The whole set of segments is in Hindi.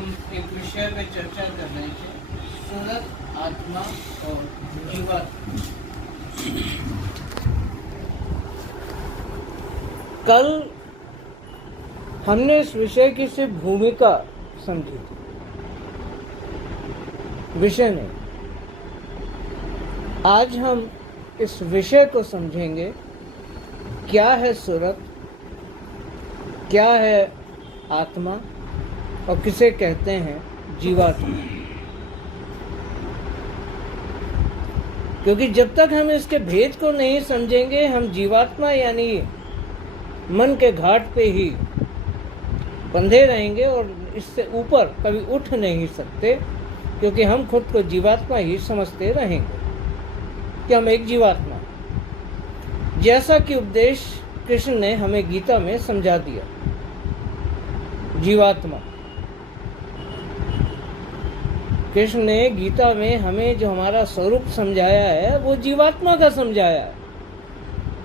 हम एक विषय पे चर्चा कर रहे थे, सूरत, आत्मा और जीवात्मा। कल हमने इस विषय की सिर्फ भूमिका समझी थी, विषय नहीं। आज हम इस विषय को समझेंगे, क्या है सूरत, क्या है आत्मा और किसे कहते हैं जीवात्मा। क्योंकि जब तक हम इसके भेद को नहीं समझेंगे, हम जीवात्मा यानी मन के घाट पे ही बंधे रहेंगे और इससे ऊपर कभी उठ नहीं सकते, क्योंकि हम खुद को जीवात्मा ही समझते रहेंगे कि हम एक जीवात्मा, जैसा कि उपदेश कृष्ण ने हमें गीता में समझा दिया। जीवात्मा कृष्ण ने गीता में हमें जो हमारा स्वरूप समझाया है वो जीवात्मा का समझाया है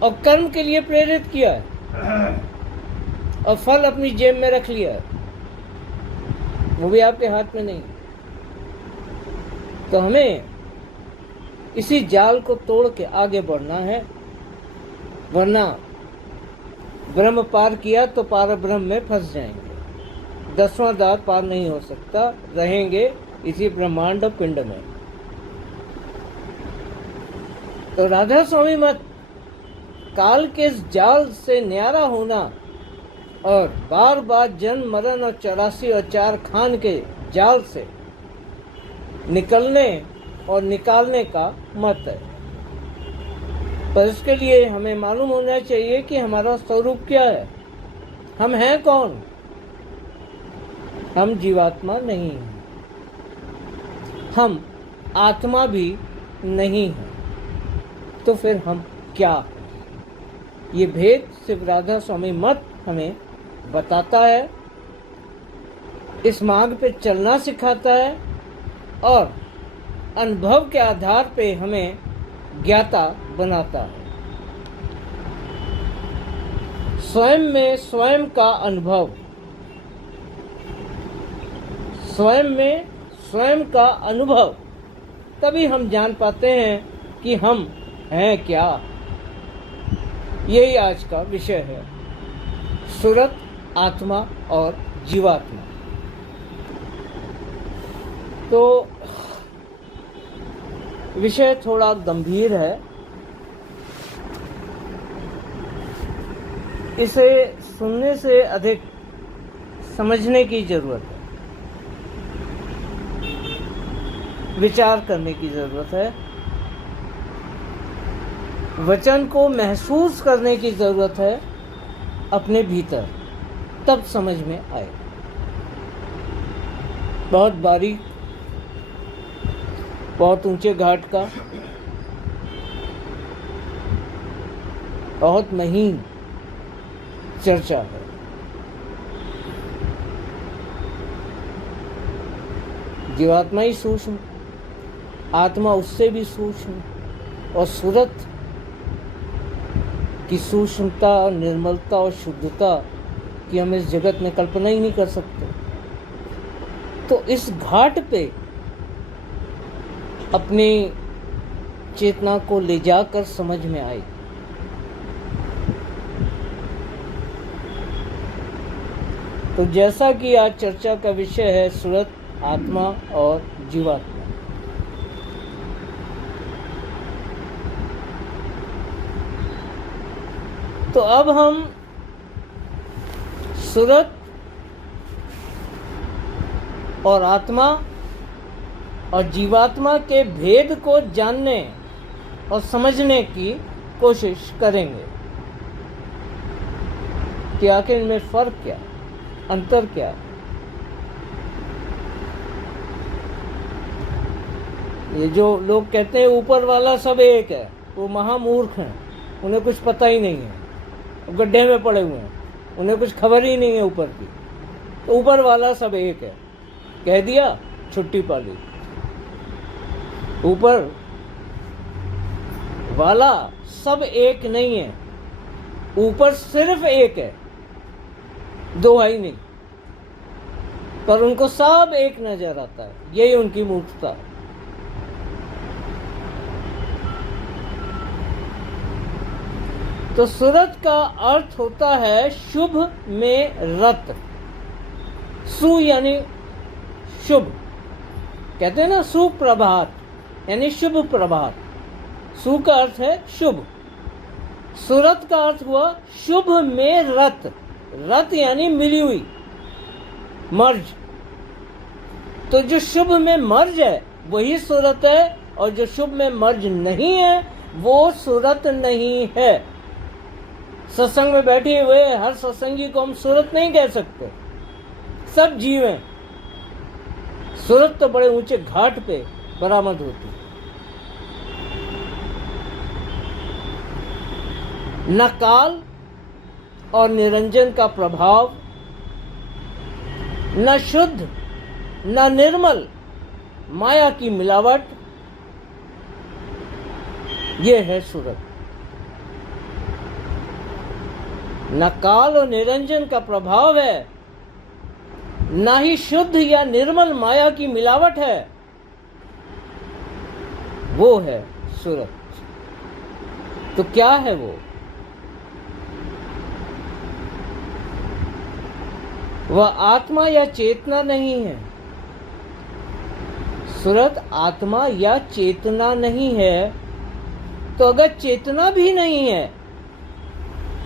और कर्म के लिए प्रेरित किया है और फल अपनी जेब में रख लिया है, वो भी आपके हाथ में नहीं। तो हमें इसी जाल को तोड़ के आगे बढ़ना है, वरना ब्रह्म पार किया तो पार ब्रह्म में फंस जाएंगे। 10वां द्वार पार नहीं हो सकता, रहेंगे इसी ब्रह्मांड और पिंड में। तो राधा स्वामी मत काल के इस जाल से न्यारा होना और बार बार जन्म मरण और 84 और 4 खान के जाल से निकलने और निकालने का मत है। पर इसके लिए हमें मालूम होना चाहिए कि हमारा स्वरूप क्या है, हम हैं कौन। हम जीवात्मा नहीं हैं, हम आत्मा भी नहीं हैं, तो फिर हम क्या हैं? ये भेद सिर्फ राधा स्वामी मत हमें बताता है, इस मार्ग पे चलना सिखाता है और अनुभव के आधार पे हमें ज्ञाता बनाता है। स्वयं में स्वयं का अनुभव, स्वयं में स्वयं का अनुभव, तभी हम जान पाते हैं कि हम हैं क्या। यही आज का विषय है, सूरत, आत्मा और जीवात्मा। तो विषय थोड़ा गंभीर है, इसे सुनने से अधिक समझने की जरूरत है, विचार करने की जरूरत है, वचन को महसूस करने की जरूरत है अपने भीतर, तब समझ में आए। बहुत बारीक, बहुत ऊंचे घाट का, बहुत महीन चर्चा है। जीवात्मा ही सूक्ष्म, आत्मा उससे भी सूक्ष्म, और सूरत की सूक्ष्मता और निर्मलता और शुद्धता की हम इस जगत में कल्पना ही नहीं कर सकते। तो इस घाट पे अपनी चेतना को ले जाकर समझ में आई। तो जैसा कि आज चर्चा का विषय है सूरत, आत्मा और जीवात्मा, तो अब हम सूरत और आत्मा और जीवात्मा के भेद को जानने और समझने की कोशिश करेंगे कि आखिर इनमें फर्क क्या, अंतर क्या है। ये जो लोग कहते हैं ऊपर वाला सब एक है, वो महामूर्ख हैं, उन्हें कुछ पता ही नहीं है, गड्ढे में पड़े हुए हैं, उन्हें कुछ खबर ही नहीं है ऊपर की। तो ऊपर वाला सब एक है, कह दिया, छुट्टी पा ली। ऊपर वाला सब एक नहीं है, ऊपर सिर्फ एक है, दो है ही नहीं। पर उनको सब एक नजर आता है। यही उनकी मूर्खता है। तो सूरत का अर्थ होता है शुभ में रत। सु यानी शुभ, कहते हैं ना सुप्रभात, यानी शुभ प्रभात। सु का अर्थ है शुभ। सूरत का अर्थ हुआ शुभ में रत। रत यानी मिली हुई, मर्ज। तो जो शुभ में मर्ज है वही सूरत है, और जो शुभ में मर्ज नहीं है वो सूरत नहीं है। सत्संग में बैठे हुए हर सत्संगी को हम सूरत नहीं कह सकते, सब जीव हैं। सूरत तो बड़े ऊंचे घाट पे बरामद होती है। न काल और निरंजन का प्रभाव, न शुद्ध न निर्मल माया की मिलावट, ये है सूरत। न काल और निरंजन का प्रभाव है, न ही शुद्ध या निर्मल माया की मिलावट है, वो है सूरत। तो क्या है वो? वह आत्मा या चेतना नहीं है। सूरत आत्मा या चेतना नहीं है। तो अगर चेतना भी नहीं है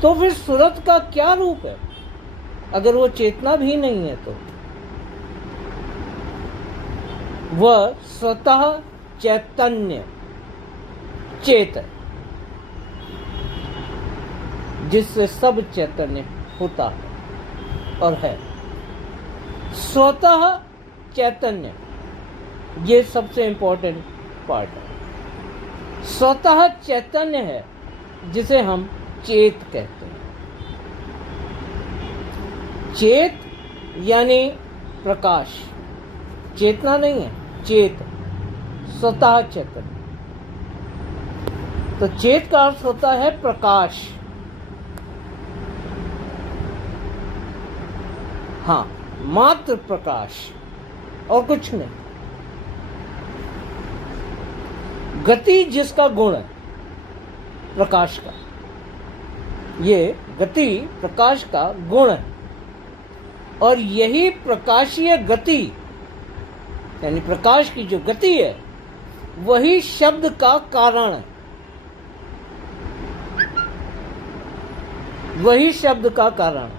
तो फिर सूरत का क्या रूप है? अगर वो चेतना भी नहीं है तो वह स्वतः चैतन्य चेत है, जिससे सब चैतन्य होता है और है। स्वतः चैतन्य, ये सबसे इंपॉर्टेंट पार्ट है। स्वतः चैतन्य है जिसे हम चेत कहते हैं। चेत यानी प्रकाश, चेतना नहीं है, चेत, स्वतः चैतन्य। तो चेत का अर्थ होता है प्रकाश। हाँ, मात्र प्रकाश और कुछ नहीं। गति जिसका गुण है प्रकाश का, ये गति प्रकाश का गुण है। और यही प्रकाशीय गति यानी प्रकाश की जो गति है वही शब्द का कारण है, वही शब्द का कारण है।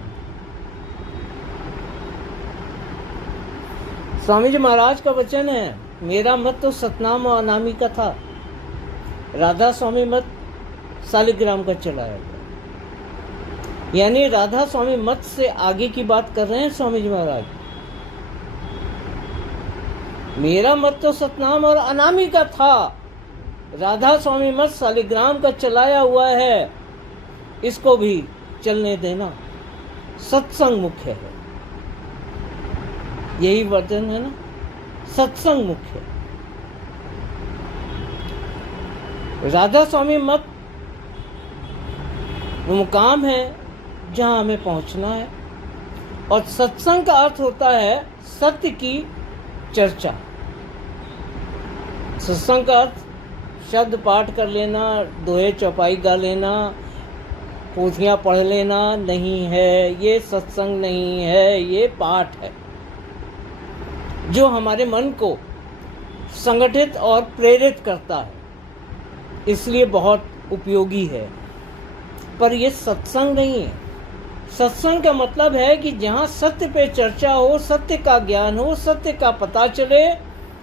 स्वामी जी महाराज का वचन है, मेरा मत तो सतनाम और अनामी का था, राधा स्वामी मत शालिग्राम का चलाया गया। यानी राधा स्वामी मत से आगे की बात कर रहे हैं स्वामी जी महाराज। मेरा मत तो सतनाम और अनामी का था, राधा स्वामी मत शालिग्राम का चलाया हुआ है, इसको भी चलने देना। सत्संग मुख्य है, यही वचन है ना, सत्संग मुख्य। राधा स्वामी मत वो मुकाम है जहां हमें पहुंचना है। और सत्संग का अर्थ होता है सत्य की चर्चा। सत्संग का अर्थ शब्द पाठ कर लेना, दोहे चौपाई गा लेना, पोथियां पढ़ लेना नहीं है। ये सत्संग नहीं है, ये पाठ है जो हमारे मन को संगठित और प्रेरित करता है, इसलिए बहुत उपयोगी है। पर यह सत्संग नहीं है। सत्संग का मतलब है कि जहाँ सत्य पे चर्चा हो, सत्य का ज्ञान हो, सत्य का पता चले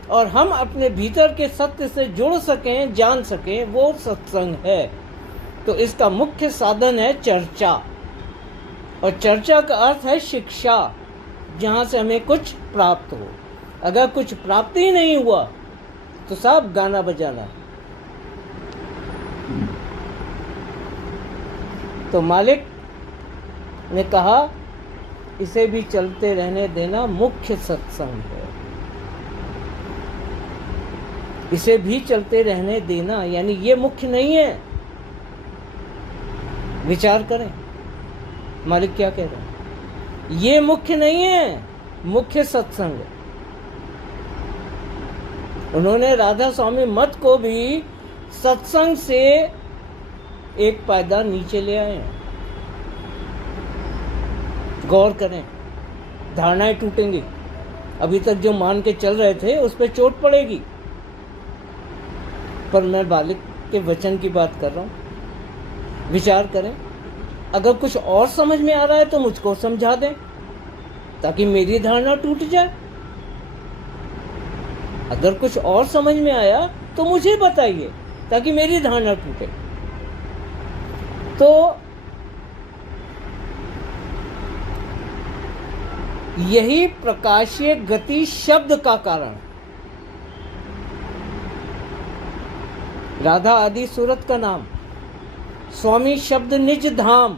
और हम अपने भीतर के सत्य से जुड़ सकें, जान सकें, वो सत्संग है। तो इसका मुख्य साधन है चर्चा, और चर्चा का अर्थ है शिक्षा, जहाँ से हमें कुछ प्राप्त हो। अगर कुछ प्राप्ति ही नहीं हुआ तो सब गाना बजाना है। तो मालिक ने कहा इसे भी चलते रहने देना, मुख्य सत्संग है। इसे भी चलते रहने देना यानी ये मुख्य नहीं है। विचार करें मालिक क्या कह रहे हैं। ये मुख्य नहीं है, मुख्य सत्संग। उन्होंने राधा स्वामी मत को भी सत्संग से एक पायदान नीचे ले आए हैं। गौर करें, धारणाएं टूटेंगी। अभी तक जो मान के चल रहे थे उस पर चोट पड़ेगी, पर मैं बालिक के वचन की बात कर रहा हूं। विचार करें, अगर कुछ और समझ में आ रहा है तो मुझको समझा दें ताकि मेरी धारणा टूट जाए। अगर कुछ और समझ में आया तो मुझे बताइए ताकि मेरी धारणा टूटे। तो यही प्रकाशीय गति शब्द का कारण। राधा आदि सूरत का नाम, स्वामी शब्द निज धाम,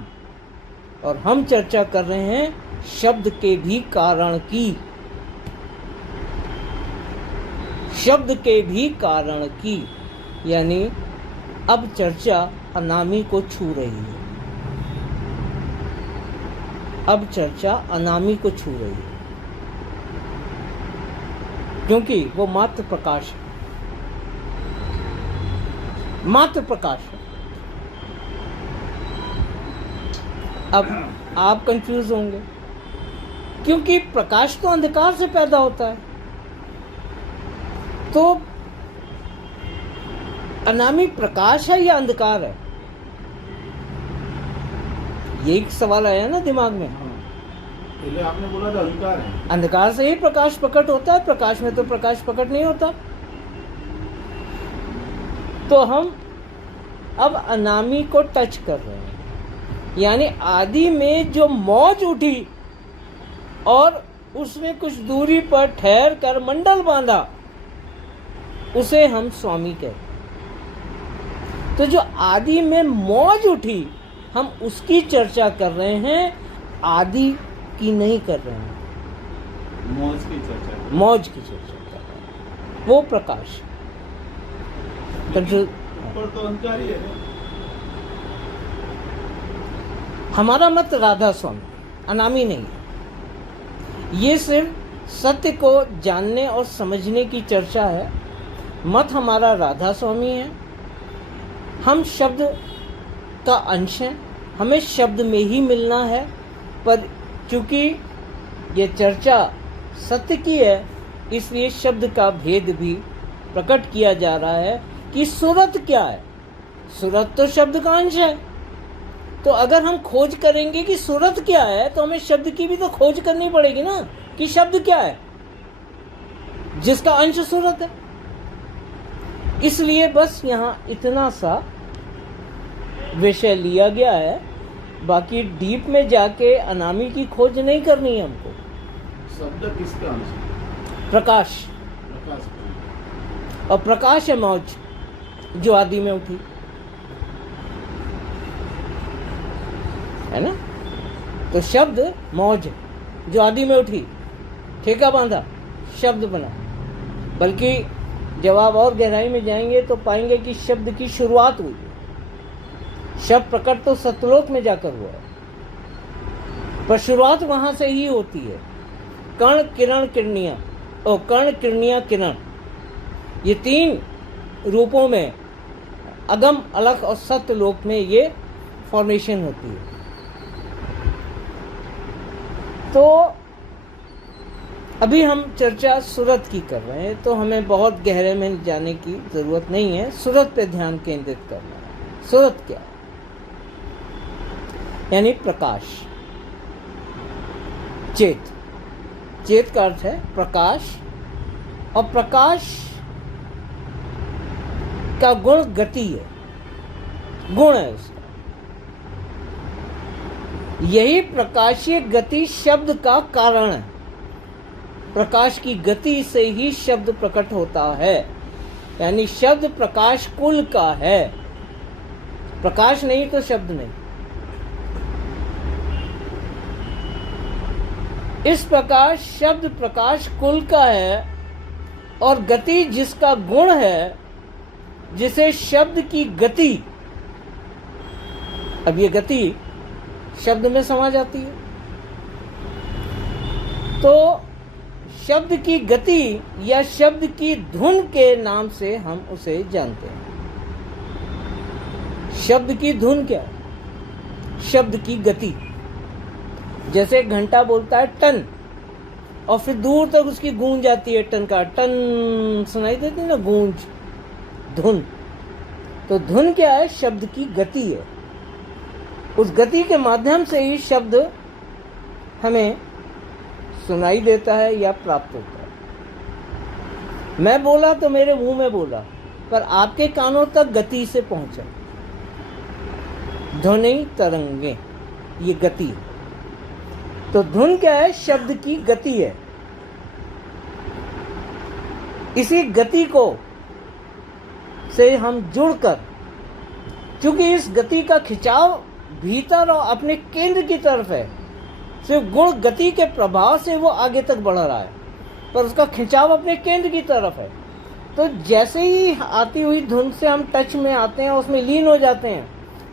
और हम चर्चा कर रहे हैं शब्द के भी कारण की। शब्द के भी कारण की, यानी अब चर्चा अनामी को छू रही है। अब चर्चा अनामी को छू रही है, क्योंकि वो मात्र प्रकाश है। मात्र प्रकाश है। अब आप कंफ्यूज होंगे, क्योंकि प्रकाश तो अंधकार से पैदा होता है। तो अनामी प्रकाश है या अंधकार है? यही सवाल आया ना दिमाग में। पहले आपने बोला था अंधकार है। अंधकार से ही प्रकाश प्रकट होता है, प्रकाश में तो प्रकाश प्रकट नहीं होता। तो हम अब अनामी को टच कर रहे हैं, यानी आदि में जो मौज उठी और उसने कुछ दूरी पर ठहर कर मंडल बांधा, उसे हम स्वामी कहते हैं। तो जो आदि में मौज उठी, हम उसकी चर्चा कर रहे हैं, आदि की नहीं कर रहे हैं। मौज की चर्चा। मौज की चर्चा कर रहे हैं, वो प्रकाश। ऊपर तो अंधकार ही है। हमारा मत राधा स्वामी, अनामी नहीं है। ये सिर्फ सत्य को जानने और समझने की चर्चा है। मत हमारा राधा स्वामी है। हम शब्द का अंश हैं, हमें शब्द में ही मिलना है। पर क्योंकि ये चर्चा सत्य की है, इसलिए शब्द का भेद भी प्रकट किया जा रहा है कि सूरत क्या है। सूरत तो शब्द का अंश है। तो अगर हम खोज करेंगे कि सूरत क्या है, तो हमें शब्द की भी तो खोज करनी पड़ेगी ना, कि शब्द क्या है जिसका अंश सूरत है। इसलिए बस यहाँ इतना सा विषय लिया गया है, बाकी डीप में जाके अनामी की खोज नहीं करनी है हमको। शब्द किसका अंश है? प्रकाश। प्रकाश का। और प्रकाश है मौज जो आदि में उठी, है ना। तो शब्द मौज जो आदि में उठी, ठेका बांधा, शब्द बना। बल्कि जब आप और गहराई में जाएंगे तो पाएंगे कि शब्द की शुरुआत हुई। शब्द प्रकट तो सतलोक में जाकर हुआ है, पर शुरुआत वहां से ही होती है। कर्ण किरण किरनिया, और कर्ण किरनिया किरण, ये तीन रूपों में अगम अलख और सत्यलोक में ये फॉर्मेशन होती है। तो अभी हम चर्चा सूरत की कर रहे हैं, तो हमें बहुत गहरे में जाने की जरूरत नहीं है। सूरत पे ध्यान केंद्रित करना है। सूरत क्या है? यानी प्रकाश, चेत। चेत का अर्थ है प्रकाश, और प्रकाश का गुण गति है, गुण है उसका। यही प्रकाशीय गति शब्द का कारण है। प्रकाश की गति से ही शब्द प्रकट होता है, यानी शब्द प्रकाश कुल का है। प्रकाश नहीं तो शब्द नहीं। इस प्रकार शब्द प्रकाश कुल का है, और गति जिसका गुण है, जिसे शब्द की गति, अब ये गति शब्द में समा जाती है। तो शब्द की गति या शब्द की धुन के नाम से हम उसे जानते हैं। शब्द की धुन क्या है? शब्द की गति। जैसे घंटा बोलता है टन, और फिर दूर तक उसकी गूंज आती है, टन का टन सुनाई देती है ना, गूंज, धुन। तो धुन क्या है? शब्द की गति है। उस गति के माध्यम से ही शब्द हमें सुनाई देता है या प्राप्त होता है। मैं बोला तो मेरे मुंह में बोला, पर आपके कानों तक गति से पहुंचा। ध्वनि तरंगे, ये गति है। तो धुन क्या है? शब्द की गति है। इसी गति को से हम जुड़कर, क्योंकि इस गति का खिंचाव भीतर और अपने केंद्र की तरफ है, सिर्फ गुण गति के प्रभाव से वो आगे तक बढ़ रहा है, पर उसका खिंचाव अपने केंद्र की तरफ है। तो जैसे ही आती हुई धुन से हम टच में आते हैं, उसमें लीन हो जाते हैं,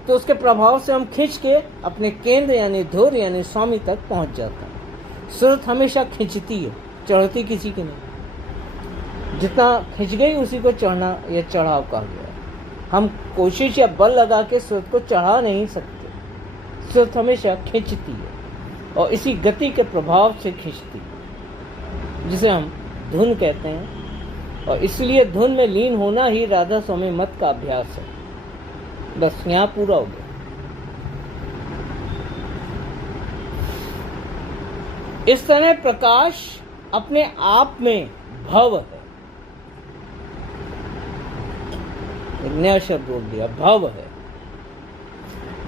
तो उसके प्रभाव से हम खींच के अपने केंद्र यानी धुर यानी स्वामी तक पहुंच जाते हैं। सुरत हमेशा खींचती है, चढ़ती किसी की नहीं। जितना खींच गई उसी को चढ़ना या चढ़ाव कहा गया है। हम कोशिश या बल लगा के सुरत को चढ़ा नहीं सकते। सुरत हमेशा खींचती है और इसी गति के प्रभाव से खींचती है, जिसे हम धुन कहते हैं। और इसलिए धुन में लीन होना ही राधा स्वामी मत का अभ्यास है। बस यहाँ पूरा हो गया। इस तरह प्रकाश अपने आप में भव है। एक नया शब्द बोल दिया, भव है।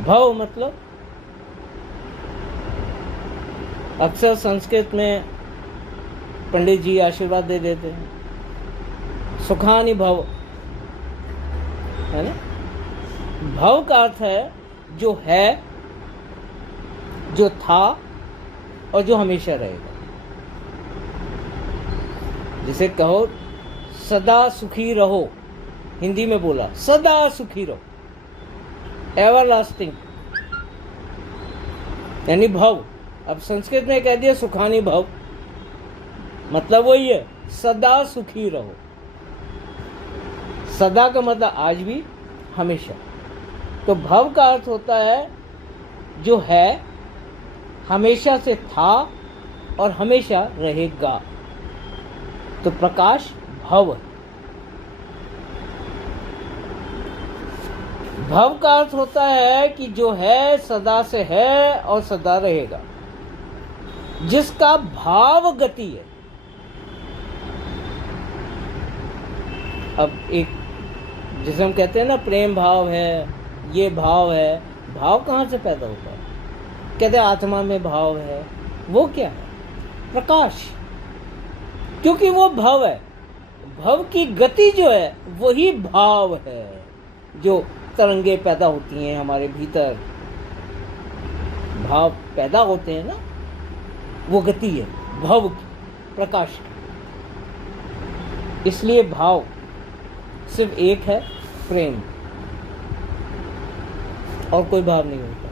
भव मतलब अक्सर संस्कृत में पंडित जी आशीर्वाद दे देते हैं, सुखानि भव, है ना। भव का अर्थ है जो है, जो था और जो हमेशा रहेगा। जिसे कहो सदा सुखी रहो, हिंदी में बोला सदा सुखी रहो, एवरलास्टिंग यानी भव। अब संस्कृत में कह दिया सुखानी भव, मतलब वही है, सदा सुखी रहो। सदा का मतलब आज भी, हमेशा। तो भव का अर्थ होता है जो है, हमेशा से था और हमेशा रहेगा। तो प्रकाश भव। भव का अर्थ होता है कि जो है सदा से है और सदा रहेगा, जिसका भाव गति है। अब एक जिसे हम कहते हैं ना प्रेम भाव है, ये भाव है, भाव कहाँ से पैदा होता है? कहते हैं आत्मा में भाव है। वो क्या है? प्रकाश। क्योंकि वो भव है। भव की गति जो है वही भाव है। जो तरंगे पैदा होती हैं हमारे भीतर, भाव पैदा होते हैं ना, वो गति है भव की, प्रकाश की। इसलिए भाव सिर्फ एक है, प्रेम, और कोई भाव नहीं होता,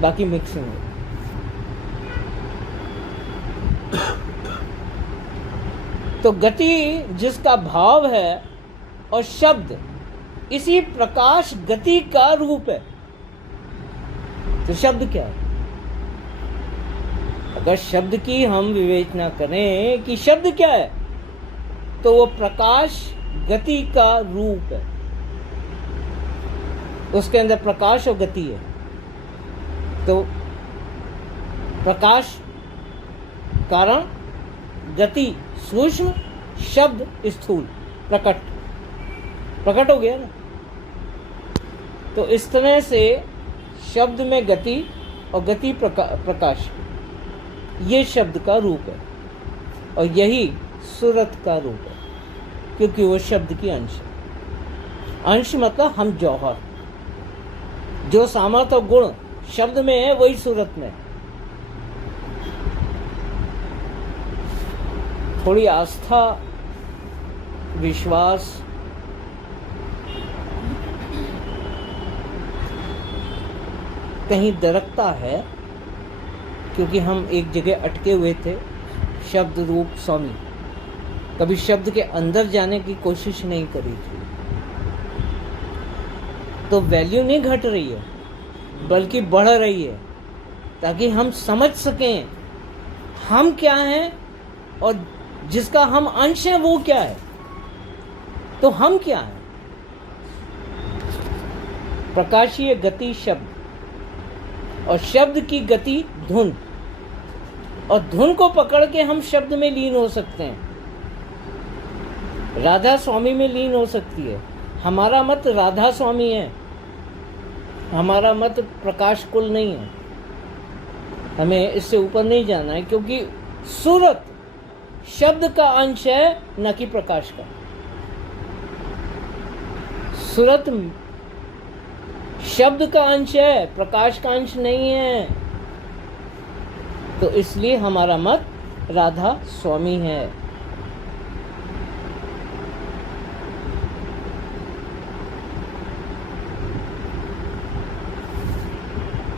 बाकी मिक्सिंग है। तो गति जिसका भाव है और शब्द इसी प्रकाश गति का रूप है। तो शब्द क्या है? अगर शब्द की हम विवेचना करें कि शब्द क्या है, तो वो प्रकाश गति का रूप है। उसके अंदर प्रकाश और गति है। तो प्रकाश कारण, गति सूक्ष्म, शब्द स्थूल, प्रकट हो गया ना। तो इस तरह से शब्द में गति और गति प्रकाश, ये शब्द का रूप है और यही सूरत का रूप है, क्योंकि वो शब्द की अंश है। अंश मतलब हम जौहर, जो सामर्थ्य और गुण शब्द में है वही सूरत में है। थोड़ी आस्था, विश्वास, कहीं दरकता है, क्योंकि हम एक जगह अटके हुए थे, शब्द रूप स्वामी, कभी शब्द के अंदर जाने की कोशिश नहीं करी थी, तो वैल्यू नहीं घट रही है बल्कि बढ़ रही है, ताकि हम समझ सकें हम क्या हैं और जिसका हम अंश हैं वो क्या है। तो हम क्या हैं? प्रकाशीय गति शब्द, और शब्द की गति धुन, और धुन को पकड़ के हम शब्द में लीन हो सकते हैं। राधा स्वामी में लीन हो सकती है। हमारा मत राधा स्वामी है, हमारा मत प्रकाश कुल नहीं है। हमें इससे ऊपर नहीं जाना है, क्योंकि सूरत शब्द का अंश है, न कि प्रकाश का। सूरत शब्द का अंश है, प्रकाश का अंश नहीं है। तो इसलिए हमारा मत राधा स्वामी है।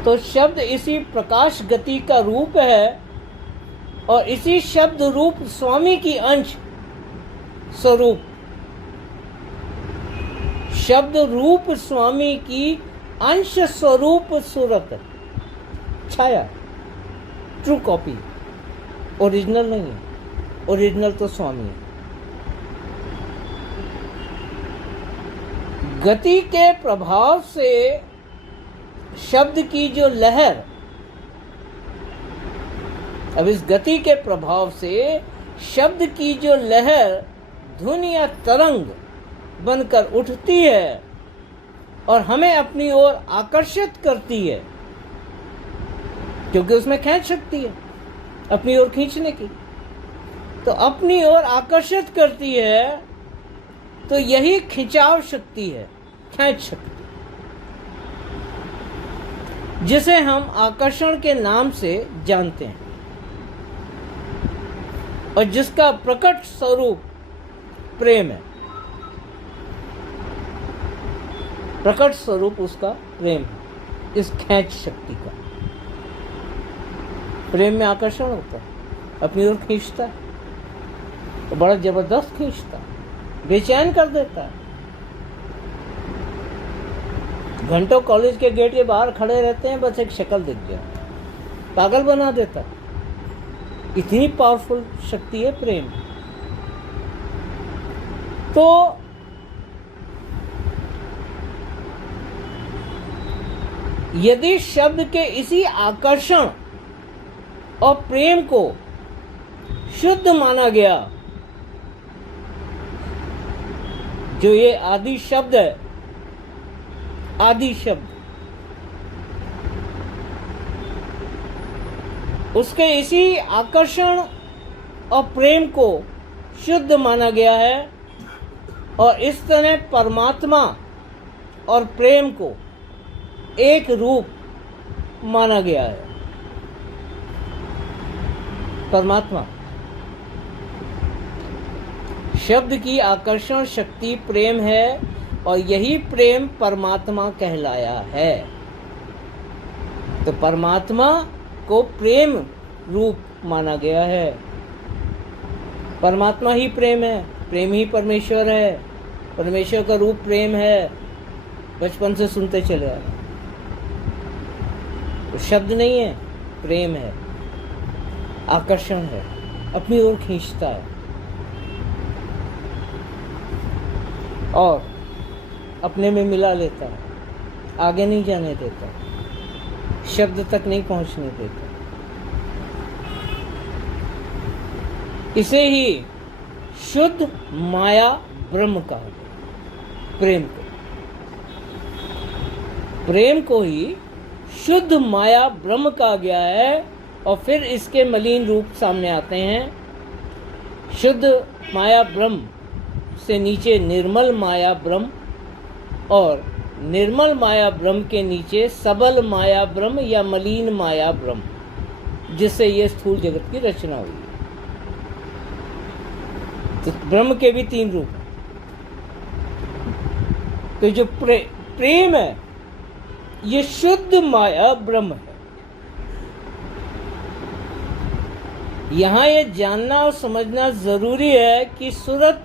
तो शब्द इसी प्रकाश गति का रूप है, और इसी शब्द रूप स्वामी की अंश स्वरूप, शब्द रूप स्वामी की अंश स्वरूप सूरत, छाया, ट्रू कॉपी, ओरिजिनल नहीं है। ओरिजिनल तो स्वामी है। गति के प्रभाव से शब्द की जो लहर, अब इस गति के प्रभाव से शब्द की जो लहर धुन या तरंग बनकर उठती है और हमें अपनी ओर आकर्षित करती है, क्योंकि उसमें खींच शक्ति है अपनी ओर खींचने की, तो अपनी ओर आकर्षित करती है। तो यही खिंचाव शक्ति है, खींच शक्ति, जिसे हम आकर्षण के नाम से जानते हैं, और जिसका प्रकट स्वरूप प्रेम है। प्रकट स्वरूप उसका प्रेम है, इस खींच शक्ति का। प्रेम में आकर्षण होता है, अपनी ओर खींचता है, तो बड़ा जबरदस्त खींचता है, बेचैन कर देता है। घंटों कॉलेज के गेट के बाहर खड़े रहते हैं, बस एक शक्ल दिख जाए, पागल बना देता है। इतनी पावरफुल शक्ति है प्रेम। तो यदि शब्द के इसी आकर्षण और प्रेम को शुद्ध माना गया, जो ये आदि शब्द है, आदि शब्द, उसके इसी आकर्षण और प्रेम को शुद्ध माना गया है, और इस तरह परमात्मा और प्रेम को एक रूप माना गया है। परमात्मा, शब्द की आकर्षण शक्ति प्रेम है, और यही प्रेम परमात्मा कहलाया है। तो परमात्मा को प्रेम रूप माना गया है। परमात्मा ही प्रेम है, प्रेम ही परमेश्वर है, परमेश्वर का रूप प्रेम है। बचपन से सुनते चले आ रहे। तो शब्द नहीं है, प्रेम है, आकर्षण है, अपनी ओर खींचता है और अपने में मिला लेता है, आगे नहीं जाने देता, शब्द तक नहीं पहुंचने देता। इसे ही शुद्ध माया ब्रह्म कहा गया। प्रेम को ही शुद्ध माया ब्रह्म कहा गया है। और फिर इसके मलिन रूप सामने आते हैं। शुद्ध माया ब्रह्म से नीचे निर्मल माया ब्रह्म, और निर्मल माया ब्रह्म के नीचे सबल माया ब्रह्म या मलिन माया ब्रह्म, जिससे ये स्थूल जगत की रचना हुई। तो ब्रह्म के भी तीन रूप। तो जो प्रेम है, ये शुद्ध माया ब्रह्म है। यहाँ ये जानना और समझना जरूरी है कि सूरत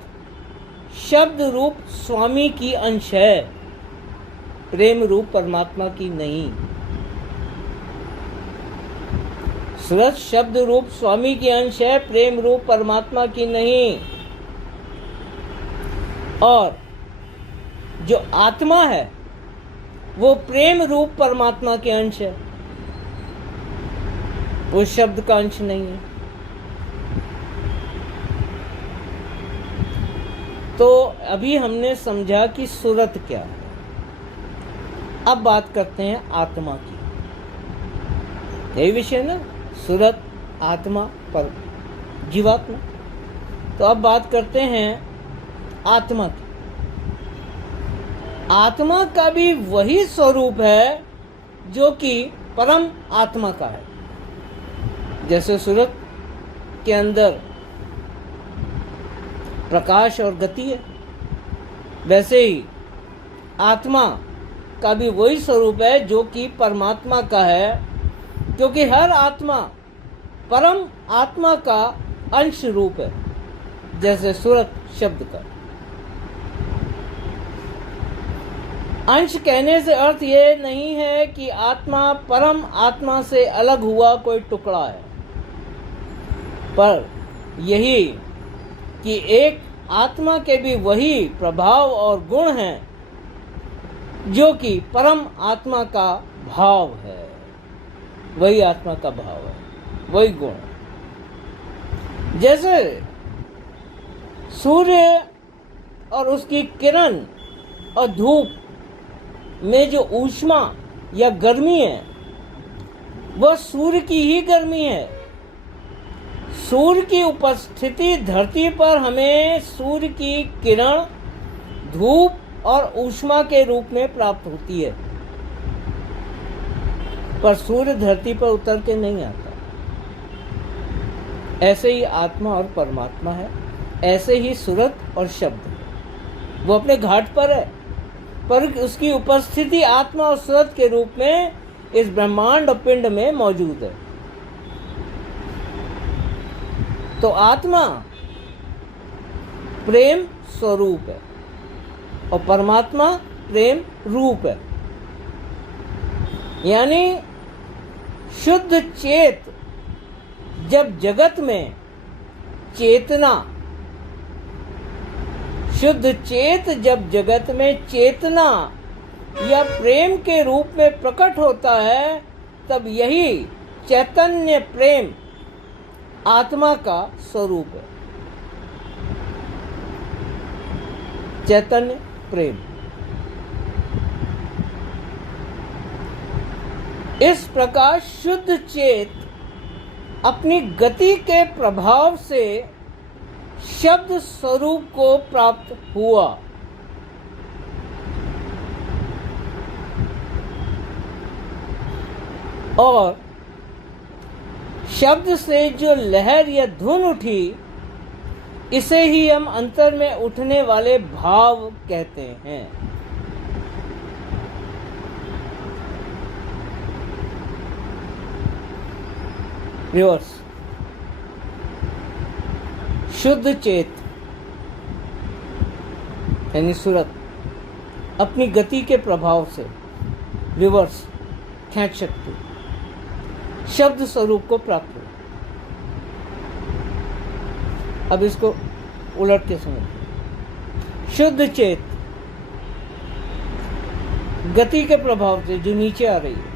शब्द रूप स्वामी की अंश है, प्रेम रूप परमात्मा की नहीं। सूरत शब्द रूप स्वामी की अंश है, प्रेम रूप परमात्मा की नहीं। और जो आत्मा है वो प्रेम रूप परमात्मा के अंश है, वो शब्द का अंश नहीं है। तो अभी हमने समझा कि सूरत क्या है। अब बात करते हैं आत्मा की। यही विषय ना, सूरत, आत्मा, पर जीवात्मा। तो अब बात करते हैं आत्मा की। आत्मा का भी वही स्वरूप है जो कि परम आत्मा का है। जैसे सूरत के अंदर प्रकाश और गति है, वैसे ही आत्मा का भी वही स्वरूप है जो कि परमात्मा का है, क्योंकि हर आत्मा परम आत्मा का अंश रूप है, जैसे सूरत शब्द का। अंश कहने से अर्थ ये नहीं है कि आत्मा परम आत्मा से अलग हुआ कोई टुकड़ा है, पर यही कि एक आत्मा के भी वही प्रभाव और गुण हैं जो कि परम आत्मा का भाव है। वही आत्मा का भाव है, वही गुण है। जैसे सूर्य और उसकी किरण और धूप में जो ऊष्मा या गर्मी है वह सूर्य की ही गर्मी है। सूर्य की उपस्थिति धरती पर हमें सूर्य की किरण, धूप और ऊष्मा के रूप में प्राप्त होती है, पर सूर्य धरती पर उतर के नहीं आता। ऐसे ही आत्मा और परमात्मा है, ऐसे ही सूरत और शब्द। वो अपने घाट पर है, पर उसकी उपस्थिति आत्मा और सूरत के रूप में इस ब्रह्मांड और पिंड में मौजूद है। तो आत्मा प्रेम स्वरूप है और परमात्मा प्रेम रूप है। यानी शुद्ध चेत जब जगत में चेतना, शुद्ध चेत जब जगत में चेतना या प्रेम के रूप में प्रकट होता है, तब यही चैतन्य प्रेम आत्मा का स्वरूप है। चैतन्य प्रेम। इस प्रकार शुद्ध चेत अपनी गति के प्रभाव से शब्द स्वरूप को प्राप्त हुआ। और शब्द से जो लहर या धुन उठी, इसे ही हम अंतर में उठने वाले भाव कहते हैं। रिवर्स। शुद्ध चेत यानी सूरत अपनी गति के प्रभाव से रिवर्स खेच शक्ति शब्द स्वरूप को प्राप्त हो। अब इसको उलट के समझ। शुद्ध चेत गति के प्रभाव से जो नीचे आ रही है,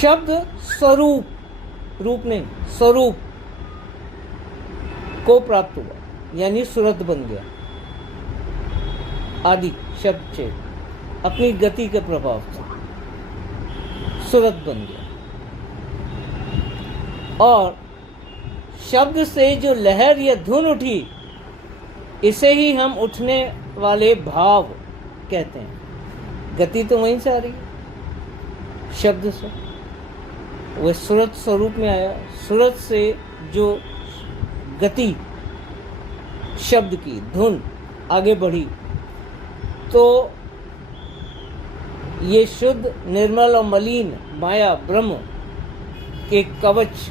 शब्द स्वरूप, रूप नहीं स्वरूप को प्राप्त हुआ, यानी सूरत बन गया। आदि शब्द चेत अपनी गति के प्रभाव से सूरत बन गया। और शब्द से जो लहर या धुन उठी, इसे ही हम उठने वाले भाव कहते हैं। गति तो वहीं से आ रही है, शब्द से। वह सूरत स्वरूप में आया। सूरत से जो गति शब्द की धुन आगे बढ़ी, तो ये शुद्ध निर्मल और मलिन माया ब्रह्म के कवच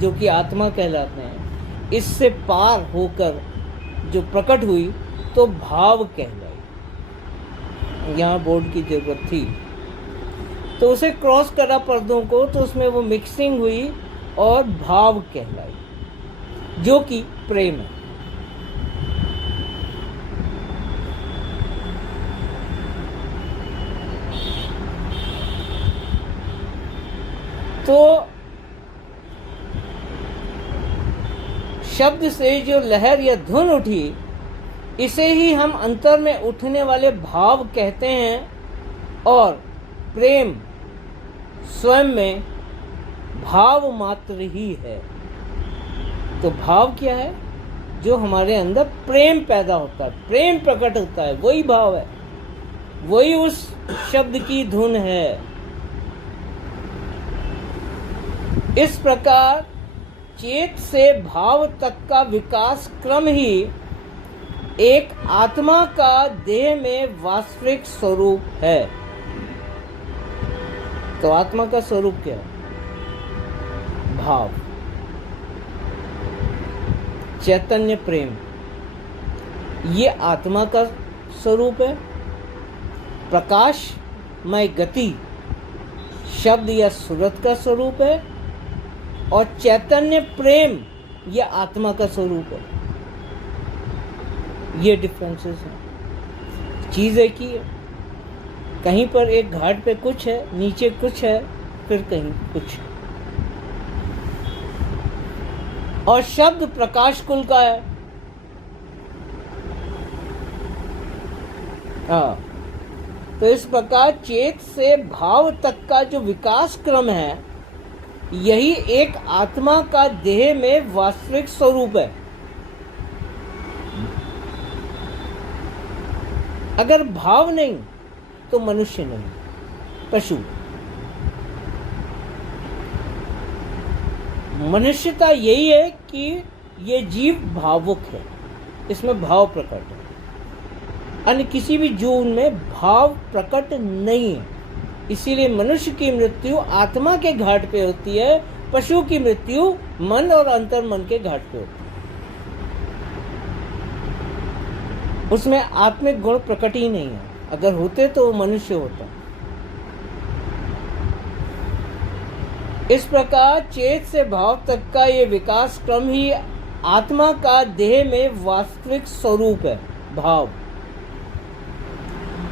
जो कि आत्मा कहलाते हैं, इससे पार होकर जो प्रकट हुई तो भाव कहलाई। यहाँ बोर्ड की जरूरत थी तो उसे क्रॉस करा पर्दों को, तो उसमें वो मिक्सिंग हुई और भाव कहलाई जो कि प्रेम है। तो शब्द से जो लहर या धुन उठी, इसे ही हम अंतर में उठने वाले भाव कहते हैं, और प्रेम स्वयं में भाव मात्र ही है। तो भाव क्या है? जो हमारे अंदर प्रेम पैदा होता है, प्रेम प्रकट होता है, वही भाव है, वही उस शब्द की धुन है। इस प्रकार चेत से भाव तक का विकास क्रम ही एक आत्मा का देह में वास्तविक स्वरूप है। तो आत्मा का स्वरूप क्या है? भाव, चैतन्य, प्रेम, ये आत्मा का स्वरूप है। प्रकाशमय गति शब्द या सूरत का स्वरूप है, और चैतन्य प्रेम ये आत्मा का स्वरूप है। ये डिफरेंसेस हैं। चीज़ एक ही है, कहीं पर एक घाट पे कुछ है, नीचे कुछ है, फिर कहीं कुछ है। और शब्द प्रकाश कुल का है। हाँ, तो इस प्रकार चेत से भाव तक का जो विकास क्रम है, यही एक आत्मा का देह में वास्तविक स्वरूप है। अगर भाव नहीं तो मनुष्य नहीं, पशु। मनुष्यता यही है कि ये जीव भावुक है, इसमें भाव प्रकट है। अन्य किसी भी जीव में भाव प्रकट नहीं है। इसीलिए मनुष्य की मृत्यु आत्मा के घाट पे होती है, पशु की मृत्यु मन और अंतर्मन के घाट पे होती है। उसमें आत्मिक गुण प्रकट ही नहीं है। अगर होते तो वो मनुष्य होता। इस प्रकार चेत से भाव तक का ये विकास क्रम ही आत्मा का देह में वास्तविक स्वरूप है, भाव।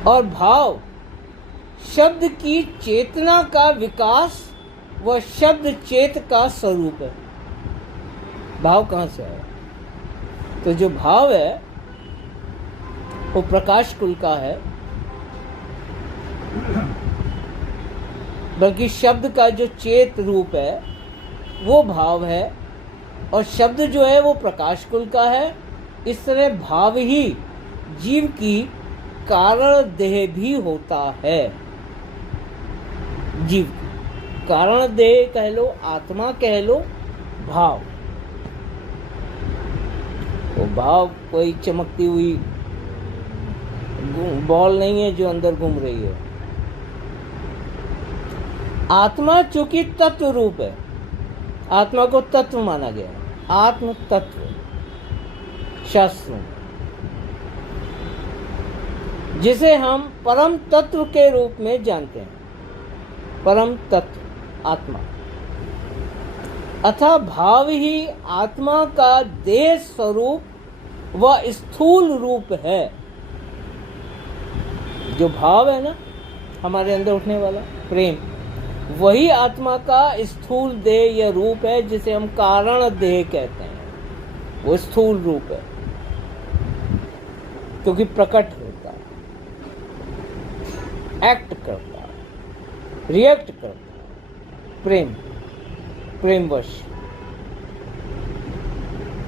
और भाव शब्द की चेतना का विकास व शब्द चेत का स्वरूप है। भाव कहाँ से आया? तो जो भाव है वो प्रकाश कुल का है, बल्कि शब्द का जो चेत रूप है वो भाव है, और शब्द जो है वो प्रकाश कुल का है। इस तरह भाव ही जीव की कारण देह भी होता है। जीव कारण देह कह लो, आत्मा कह लो, भाव। वो भाव कोई चमकती हुई बॉल नहीं है जो अंदर घूम रही है। आत्मा चूंकि तत्व रूप है, आत्मा को तत्व माना गया है। आत्म तत्व शास्त्रों, जिसे हम परम तत्व के रूप में जानते हैं। परम तत्व आत्मा, अतः भाव ही आत्मा का देह स्वरूप व स्थूल रूप है। जो भाव है ना हमारे अंदर उठने वाला प्रेम, वही आत्मा का स्थूल देह या रूप है, जिसे हम कारण देह कहते हैं। वो स्थूल रूप है क्योंकि प्रकट होता है, एक्ट करता है, रिएक्ट करता है, प्रेमवश।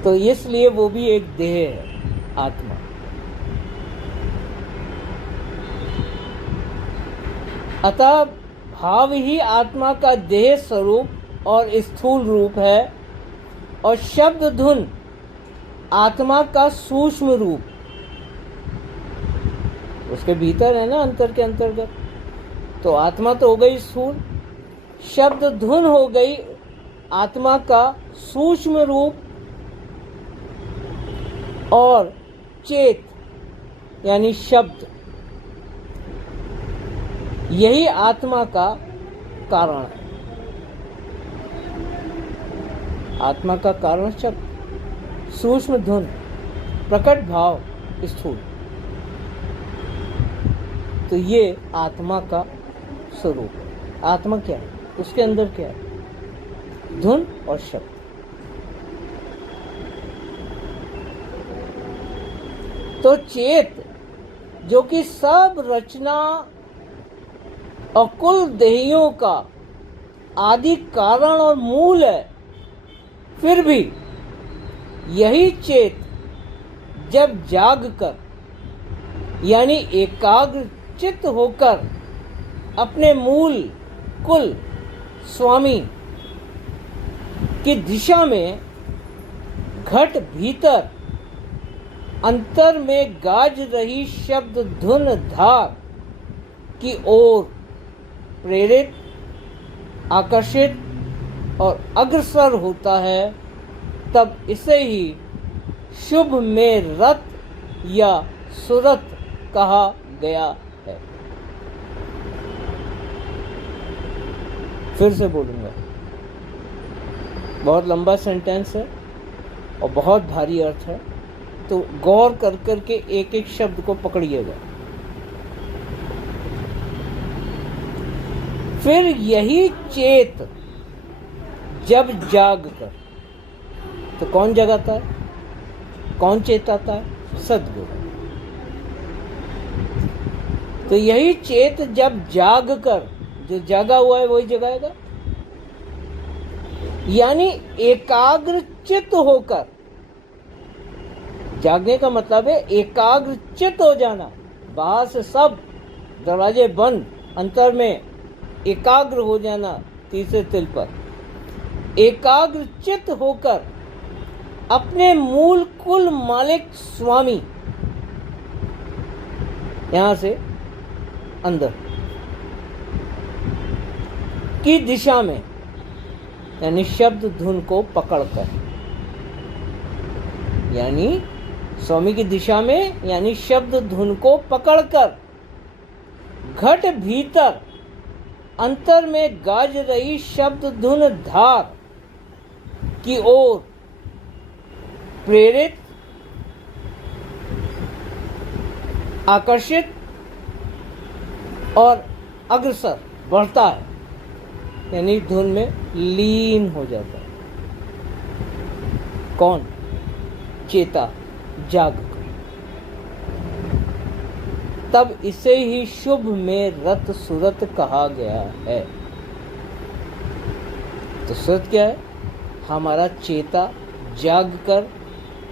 तो इसलिए वो भी एक देह है, आत्मा। अतः भाव ही आत्मा का देह स्वरूप और स्थूल रूप है, और शब्द धुन आत्मा का सूक्ष्म रूप। उसके भीतर है ना, अंतर के अंतर्गत। तो आत्मा तो हो गई स्थूल, शब्द धुन हो गई आत्मा का सूक्ष्म रूप और चेत यानी शब्द, यही आत्मा का कारण है। आत्मा का कारण शब्द, सूक्ष्म धुन, प्रकट भाव, स्थूल। तो ये आत्मा का स्वरूप है। आत्मा क्या है? उसके अंदर क्या है? धुन और शब्द। तो चेत जो कि सब रचना और कुल देहियों का आदि कारण और मूल है, फिर भी यही चेत जब जाग कर यानी एकाग्र चित्त होकर अपने मूल कुल स्वामी की दिशा में घट भीतर अंतर में गाज रही शब्द धुन धार की ओर प्रेरित, आकर्षित और अग्रसर होता है, तब इसे ही शुभ में रत या सुरत कहा गया है। फिर से बोलूंगा, बहुत लंबा सेंटेंस है और बहुत भारी अर्थ है, तो गौर कर कर के एक एक शब्द को पकड़िएगा। फिर यही चेत जब जाग कर, तो कौन जगाता है? कौन चेताता है? सद्गुरु। तो यही चेत जब जाग कर, जो जागा हुआ है वही जगाएगा, यानी एकाग्र चित्त होकर। जागने का मतलब है एकाग्र चित्त हो जाना, बाहर से सब दरवाजे बंद, अंतर में एकाग्र हो जाना। तीसरे तिल पर एकाग्र चित्त होकर अपने मूल कुल मालिक स्वामी, यहां से अंदर की दिशा में यानी शब्द धुन को पकड़कर, यानी स्वामी की दिशा में यानी शब्द धुन को पकड़कर घट भीतर अंतर में गाज रही शब्द धुन धार की ओर प्रेरित, आकर्षित और अग्रसर बढ़ता है, यानी धुन में लीन हो जाता है। कौन? चेता जाग कर। तब इसे ही शुभ में रत सुरत कहा गया है। तो सुरत क्या है? हमारा चेता जाग कर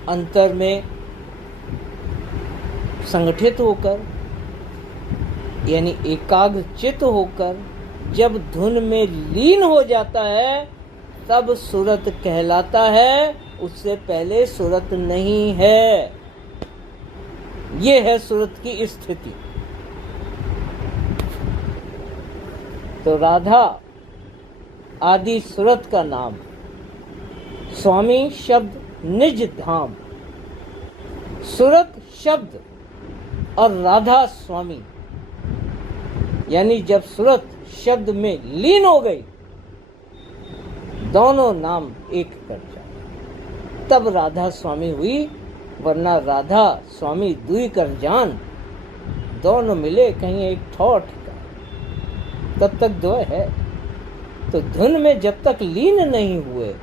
अंतर में संगठित होकर यानी एकाग्र चित्त होकर जब धुन में लीन हो जाता है, तब सुरत कहलाता है। उससे पहले सुरत नहीं है। ये है सुरत की स्थिति। तो राधा आदि सुरत का नाम, स्वामी शब्द निज धाम, सुरत शब्द और राधा स्वामी, यानी जब सुरत शब्द में लीन हो गई, दोनों नाम एक कर जाए, तब राधा स्वामी हुई। वरना राधा स्वामी दुई कर जान, दोनों मिले कहीं एक ठौठ का, तब तक दो है। तो धुन में जब तक लीन नहीं हुए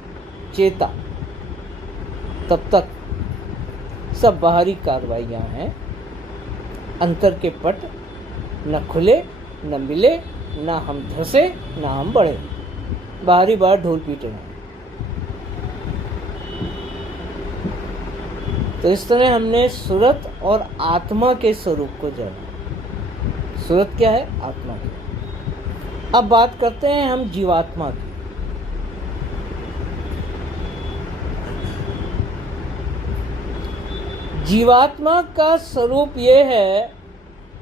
चेता, तब तक सब बाहरी कार्रवाइयां हैं। अंतर के पट न खुले न मिले, न हम धसे न हम बढ़े, बाहरी बाहर ढोल पीट रहे हैं। तो इस तरह हमने सुरत और आत्मा के स्वरूप को जाना। सुरत क्या है? आत्मा की। अब बात करते हैं हम जीवात्मा की। जीवात्मा का स्वरूप यह है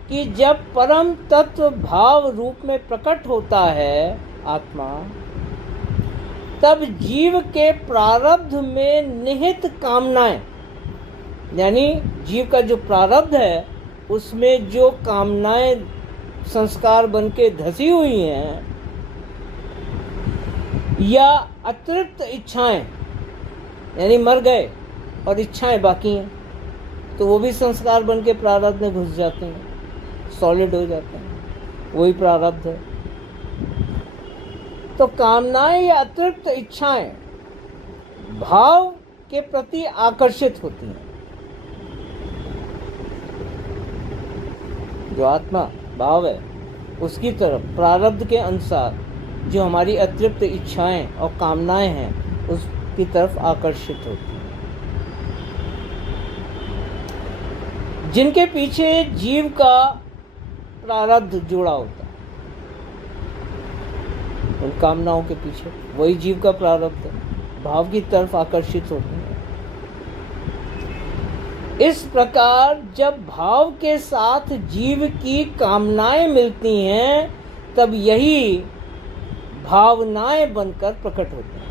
कि जब परम तत्व भाव रूप में प्रकट होता है आत्मा, तब जीव के प्रारब्ध में निहित कामनाएं, यानी जीव का जो प्रारब्ध है उसमें जो कामनाएं संस्कार बन के धसी हुई हैं या अतिरिक्त इच्छाएं, यानी मर गए और इच्छाएं बाकी हैं, तो वो भी संस्कार बन के प्रारब्ध में घुस जाते हैं, सॉलिड हो जाते हैं, वही प्रारब्ध है। तो कामनाएं या अतिरिक्त इच्छाएं भाव के प्रति आकर्षित होती हैं। जो आत्मा भाव है उसकी तरफ प्रारब्ध के अनुसार जो हमारी अतिरिक्त इच्छाएं और कामनाएं हैं उसकी तरफ आकर्षित होती हैं, जिनके पीछे जीव का प्रारब्ध जुड़ा होता है। उन कामनाओं के पीछे वही जीव का प्रारब्ध भाव की तरफ आकर्षित होते हैं। इस प्रकार जब भाव के साथ जीव की कामनाएं मिलती हैं तब यही भावनाएं बनकर प्रकट होती हैं।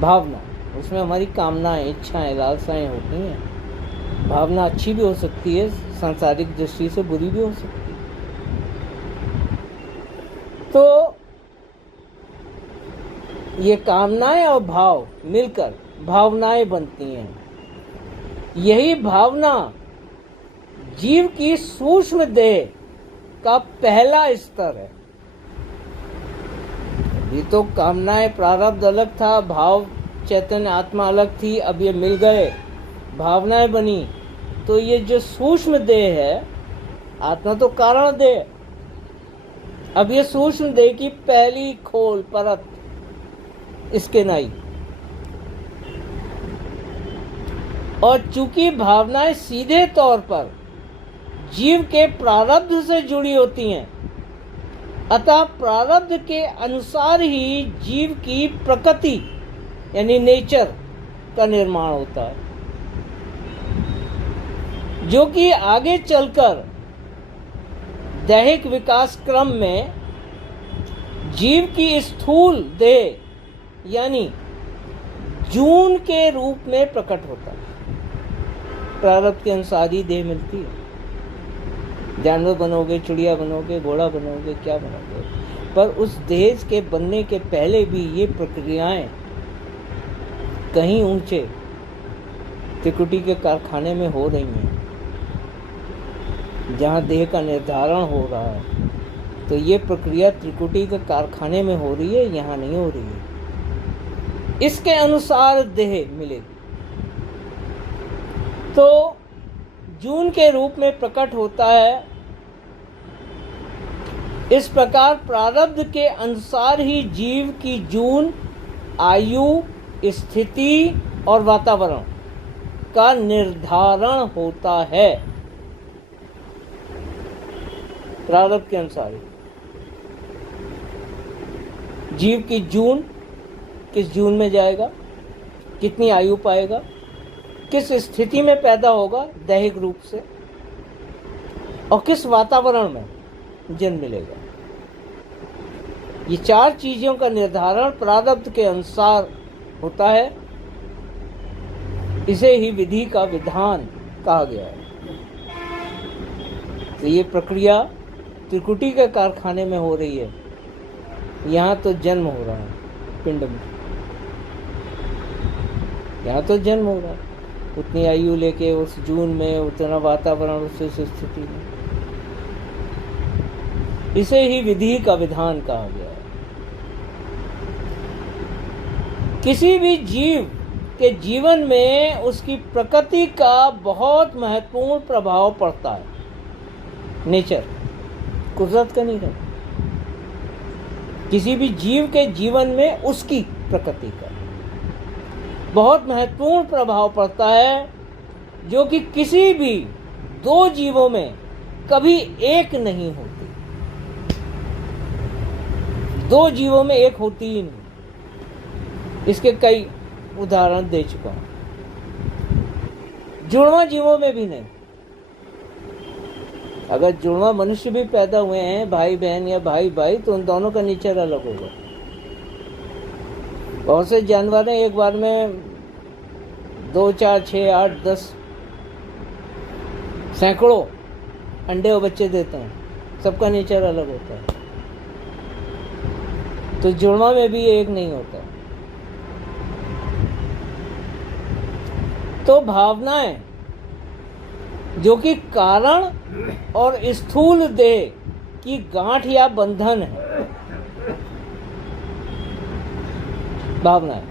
भावना, उसमें हमारी कामनाएं, इच्छाएं, लालसाएं होती हैं। भावना अच्छी भी हो सकती है, सांसारिक दृष्टि से बुरी भी हो सकती है। तो ये कामनाएं और भाव मिलकर भावनाएं बनती हैं। यही भावना जीव की सूक्ष्म देह का पहला स्तर है। ये तो कामनाएं प्रारब्ध अलग था, भाव चैतन्य आत्मा अलग थी, अब ये मिल गए, भावनाएं बनी। तो ये जो सूक्ष्म देह है, आत्मा तो कारण देह, अब ये सूक्ष्म देह की पहली खोल परत इसके नाई। और चूंकि भावनाएं सीधे तौर पर जीव के प्रारब्ध से जुड़ी होती हैं, अतः प्रारब्ध के अनुसार ही जीव की प्रकृति यानी नेचर का निर्माण होता है, जो कि आगे चलकर दैहिक विकास क्रम में जीव की स्थूल देह यानी जून के रूप में प्रकट होता है। प्रारब्ध के अनुसार ही देह मिलती है। जानवर बनोगे, चिड़िया बनोगे, घोड़ा बनोगे, क्या बनोगे, पर उस देह के बनने के पहले भी ये प्रक्रियाएं कहीं ऊंचे त्रिकुटी के कारखाने में हो रही हैं, जहाँ देह का निर्धारण हो रहा है। तो ये प्रक्रिया त्रिकुटी के कारखाने में हो रही है, यहाँ नहीं हो रही है। इसके अनुसार देह मिलेगी। तो जून के रूप में प्रकट होता है। इस प्रकार प्रारब्ध के अनुसार ही जीव की जून, आयु, स्थिति और वातावरण का निर्धारण होता है। प्रारब्ध के अनुसार ही जीव की जून, किस जून में जाएगा, कितनी आयु पाएगा, किस स्थिति में पैदा होगा दैहिक रूप से, और किस वातावरण में जन्म मिलेगा। ये चार चीजों का निर्धारण प्रारब्ध के अनुसार होता है। इसे ही विधि का विधान कहा गया है। तो ये प्रक्रिया त्रिकुटी के कारखाने में हो रही है। यहाँ तो जन्म हो रहा है पिंड में, यहाँ तो जन्म हो रहा है, उतनी आयु लेके उस जून में, उतना वातावरण, उस स्थिति में। इसे ही विधि का विधान कहा गया है। किसी भी जीव के जीवन में उसकी प्रकृति का बहुत महत्वपूर्ण प्रभाव पड़ता है। नेचर, कुदरत का नहीं है। किसी भी जीव के जीवन में उसकी प्रकृति का बहुत महत्वपूर्ण प्रभाव पड़ता है, जो कि किसी भी दो जीवों में कभी एक नहीं होती। दो जीवों में एक होती ही नहीं। इसके कई उदाहरण दे चुका हूं। जुड़वा जीवों में भी नहीं। अगर जुड़वा मनुष्य भी पैदा हुए हैं, भाई बहन या भाई भाई, तो उन दोनों का नेचर अलग होगा। बहुत से जानवर हैं एक बार में 2, 4, 6, 8, 10 सैकड़ों अंडे और बच्चे देते हैं। सबका नेचर अलग होता है। तो जुड़वा में भी एक नहीं होता। तो भावनाएं जो कि कारण और स्थूल देह की गांठ या बंधन है, भावनाएं,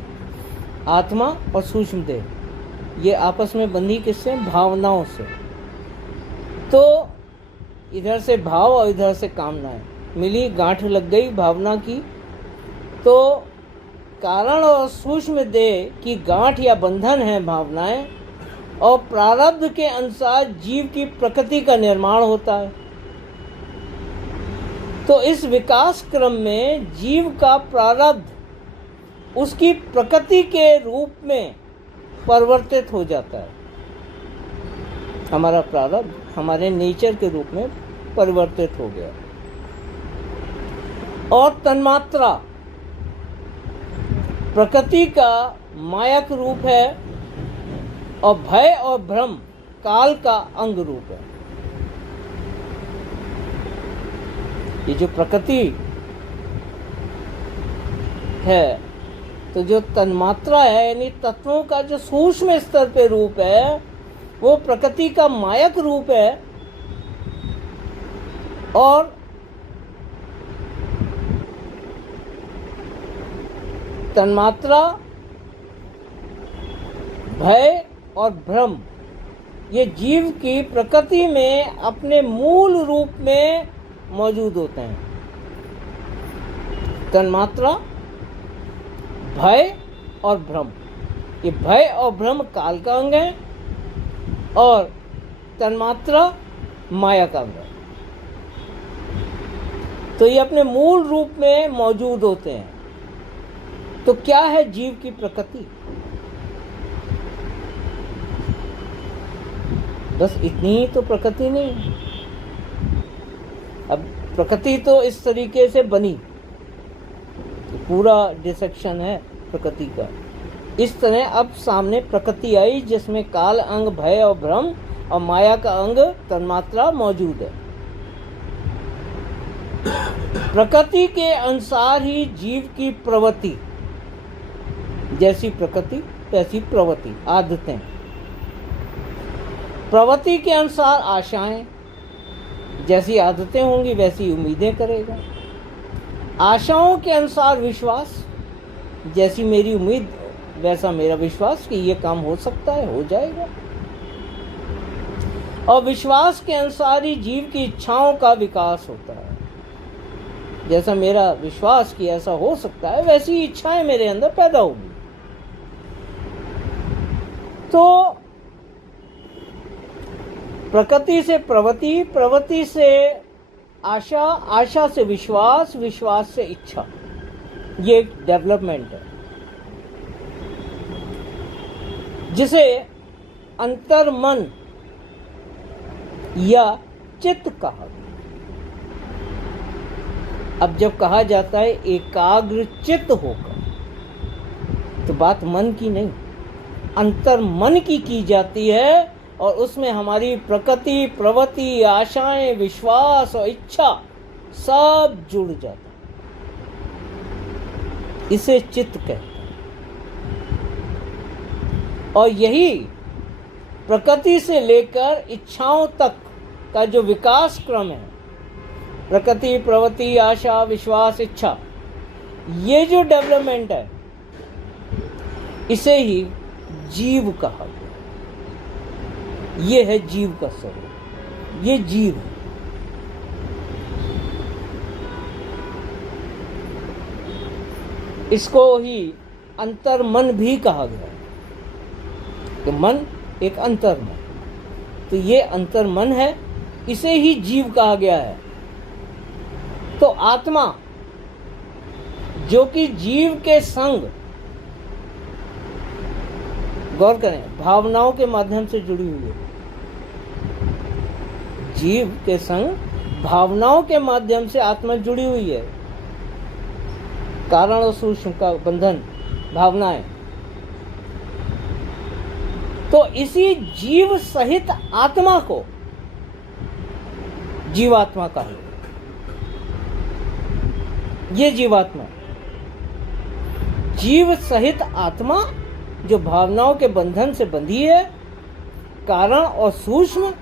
आत्मा और सूक्ष्म देह, ये आपस में बंधी किससे? भावनाओं से। तो इधर से भाव और इधर से कामनाएं मिली, गांठ लग गई भावना की। तो कारण और सूक्ष्म देह की गांठ या बंधन है भावनाएं, और प्रारब्ध के अनुसार जीव की प्रकृति का निर्माण होता है। तो इस विकास क्रम में जीव का प्रारब्ध उसकी प्रकृति के रूप में परिवर्तित हो जाता है। हमारा प्रारब्ध हमारे नेचर के रूप में परिवर्तित हो गया। और तन्मात्रा प्रकृति का मायक रूप है, और भय और भ्रम काल का अंग रूप है। ये जो प्रकृति है, तो जो तन्मात्रा है यानी तत्वों का जो सूक्ष्म स्तर पे रूप है, वो प्रकृति का मायक रूप है। और तन्मात्रा, भय और भ्रम ये जीव की प्रकृति में अपने मूल रूप में मौजूद होते हैं। तन्मात्रा, भय और भ्रम, ये भय और भ्रम काल का अंग है, और तन्मात्रा माया का अंग है। तो ये अपने मूल रूप में मौजूद होते हैं। तो क्या है जीव की प्रकृति? बस इतनी ही तो प्रकृति नहीं। अब प्रकृति तो इस तरीके से बनी, पूरा डिसेक्शन है प्रकृति का। इस तरह अब सामने प्रकृति आई जिसमें काल अंग, भय और भ्रम, और माया का अंग तन्मात्रा मौजूद है। प्रकृति के अनुसार ही जीव की प्रवृत्ति, जैसी प्रकृति तैसी प्रवृत्ति, आदतें। प्रवृत्ति के अनुसार आशाएं, जैसी आदतें होंगी वैसी उम्मीदें करेगा। आशाओं के अनुसार विश्वास, जैसी मेरी उम्मीद वैसा मेरा विश्वास कि ये काम हो सकता है, हो जाएगा। और विश्वास के अनुसार ही जीव की इच्छाओं का विकास होता है। जैसा मेरा विश्वास कि ऐसा हो सकता है, वैसी इच्छाएं मेरे अंदर पैदा होंगी। तो प्रकृति से प्रवृत्ति, प्रवृत्ति से आशा, आशा से विश्वास, विश्वास से इच्छा, ये एक डेवलपमेंट है जिसे अंतर्मन या चित्त कहा। अब जब कहा जाता है एकाग्र चित्त होकर, तो बात मन की नहीं, अंतर्मन की जाती है। और उसमें हमारी प्रकृति, प्रवृत्ति, आशाएं, विश्वास और इच्छा सब जुड़ जाता है। इसे चित्त कहते हैं। और यही प्रकृति से लेकर इच्छाओं तक का जो विकास क्रम है, प्रकृति, प्रवृत्ति, आशा, विश्वास, इच्छा, ये जो डेवलपमेंट है, इसे ही जीव कहा गया। ये है जीव का स्वरूप, ये जीव है। इसको ही अंतर्मन भी कहा गया। तो मन एक अंतर्मन, तो ये अंतर्मन है, इसे ही जीव कहा गया है। तो आत्मा जो कि जीव के संग, गौर करें, भावनाओं के माध्यम से जुड़ी हुई है। जीव के संग भावनाओं के माध्यम से आत्मा जुड़ी हुई है। कारण और सूक्ष्म का बंधन भावनाएं। तो इसी जीव सहित आत्मा को जीवात्मा कहा। ये जीवात्मा, जीव सहित आत्मा जो भावनाओं के बंधन से बंधी है, कारण और सूक्ष्म,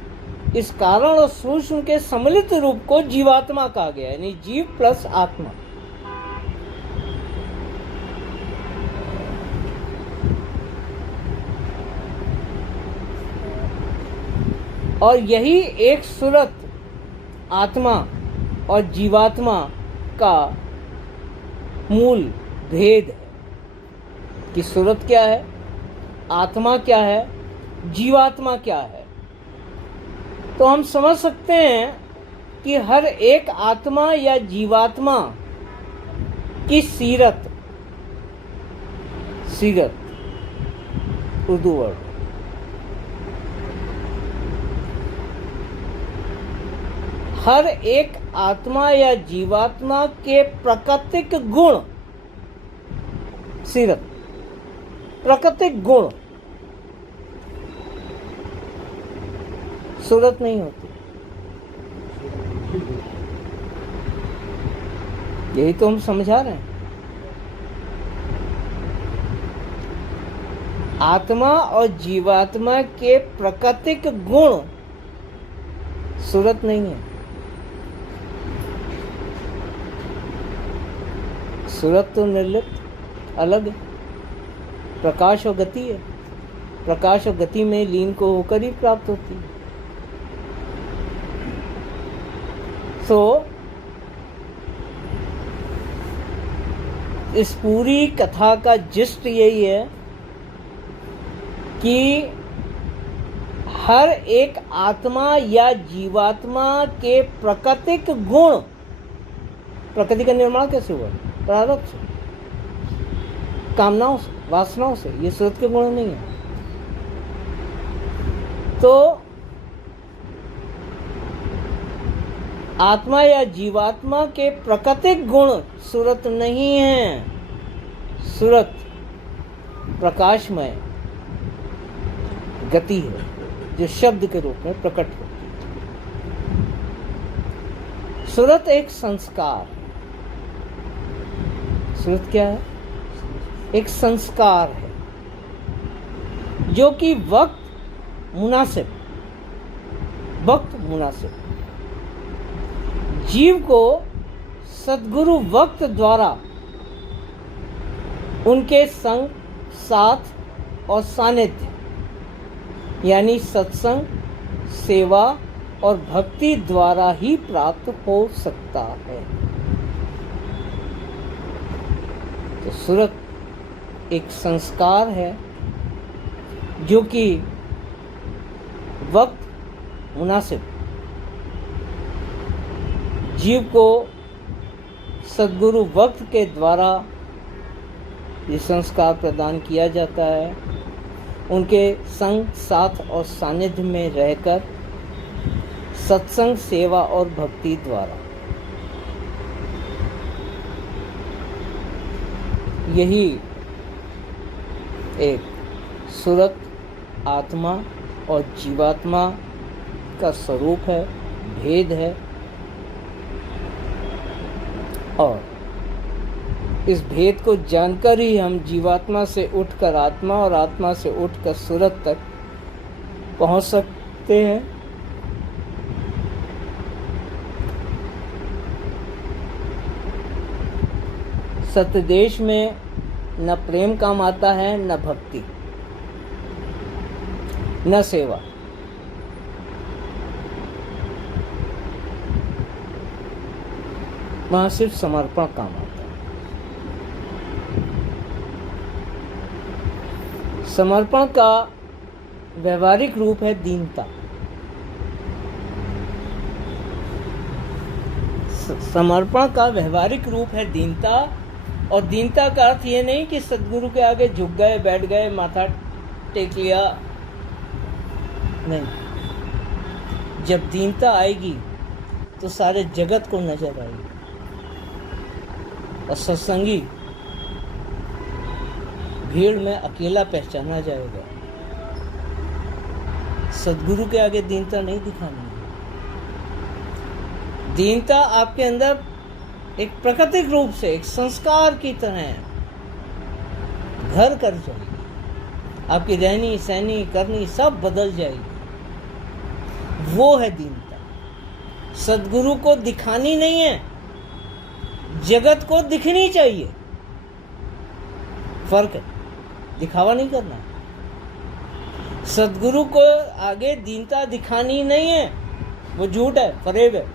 इस कारण और सूक्ष्म के सम्मिलित रूप को जीवात्मा कहा गया, यानी जीव प्लस आत्मा। और यही एक सूरत आत्मा और जीवात्मा का मूल भेद है कि सूरत क्या है, आत्मा क्या है, जीवात्मा क्या है। तो हम समझ सकते हैं कि हर एक आत्मा या जीवात्मा की सीरत उर्दू वर्ड, हर एक आत्मा या जीवात्मा के प्राकृतिक गुण, सीरत, प्राकृतिक गुण सूरत नहीं होती। यही तो हम समझा रहे हैं। आत्मा और जीवात्मा के प्राकृतिक गुण सूरत नहीं है। सूरत तो निर्लिप्त अलग है, प्रकाश और गति है। प्रकाश और गति में लीन को होकर ही प्राप्त होती है। तो इस पूरी कथा का जिस्ट यही है कि हर एक आत्मा या जीवात्मा के प्राकृतिक गुण, प्रकृति का निर्माण कैसे हुआ? प्रारब्ध से, कामनाओं से, वासनाओं से। ये सूरत के गुण नहीं है। तो आत्मा या जीवात्मा के प्राकृतिक गुण सूरत नहीं है। सूरत प्रकाशमय गति है जो शब्द के रूप में प्रकट होती है। सूरत एक संस्कार, सूरत क्या है? एक संस्कार है जो कि वक्त मुनासिब जीव को सद्गुरु वक्त द्वारा उनके संग, साथ और सानिध्य, यानी सत्संग, सेवा और भक्ति द्वारा ही प्राप्त हो सकता है। तो सूरत एक संस्कार है जो कि वक्त मुनासिब जीव को सद्गुरु वक्त के द्वारा ये संस्कार प्रदान किया जाता है, उनके संग, साथ और सानिध्य में रहकर सत्संग, सेवा और भक्ति द्वारा। यही एक सूरत आत्मा और जीवात्मा का स्वरूप है, भेद है। और इस भेद को जानकर ही हम जीवात्मा से उठकर आत्मा और आत्मा से उठकर सूरत तक पहुंच सकते हैं। सत्यदेश में न प्रेम काम आता है, न भक्ति, न सेवा। वहां सिर्फ समर्पण काम आता है। समर्पण का व्यवहारिक रूप है दीनता। समर्पण का व्यवहारिक रूप है दीनता। और दीनता का अर्थ ये नहीं कि सद्गुरु के आगे झुक गए, बैठ गए, माथा टेक लिया। नहीं, जब दीनता आएगी तो सारे जगत को नजर आएगी। और सत्संगी भीड़ में अकेला पहचाना जाएगा। सदगुरु के आगे दीनता नहीं दिखानी है। दीनता आपके अंदर एक प्राकृतिक रूप से एक संस्कार की तरह है, घर कर जाएगी। आपकी रहनी सहनी करनी सब बदल जाएगी। वो है दीनता। सदगुरु को दिखानी नहीं है, जगत को दिखनी चाहिए। फर्क है, दिखावा नहीं करना। सदगुरु को आगे दीनता दिखानी नहीं है, वो झूठ है, फरेब है।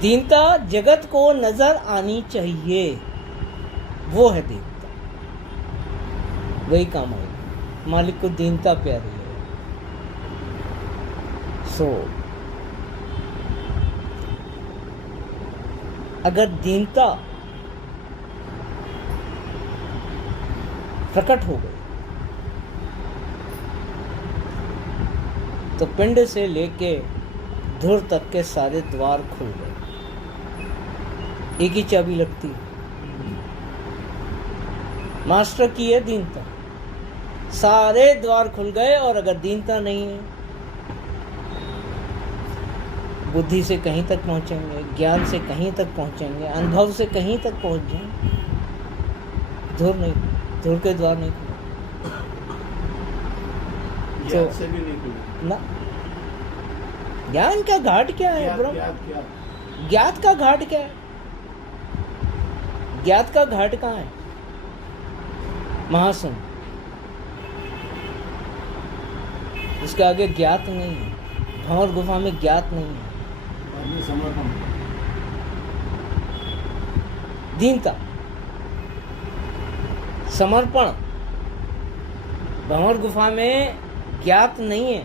दीनता जगत को नजर आनी चाहिए, वो है दीनता। वही काम आएगी। मालिक को दीनता प्यारी है। अगर दीनता प्रकट हो गई तो पिंड से लेके धुर तक के सारे द्वार खुल गए। एक ही चाबी लगती है, मास्टर की है दीनता। सारे द्वार खुल गए। और अगर दीनता नहीं है, बुद्धि से कहीं तक पहुंचेंगे, ज्ञान से कहीं तक पहुंचेंगे, अनुभव से कहीं तक पहुंच जाएंगे। धुर नहीं, धुर के द्वार नहीं खुले ज्ञान से भी नहीं खुले ना। ज्ञान का घाट क्या है ब्रह्म? ज्ञात का घाट क्या है? ज्ञात का घाट कहाँ है? महाशून्य। इसके आगे ज्ञात नहीं है। भंवर गुफा में ज्ञात नहीं है। समर्पण, दीनता, समर्पण। भंवर गुफा में ज्ञात नहीं है,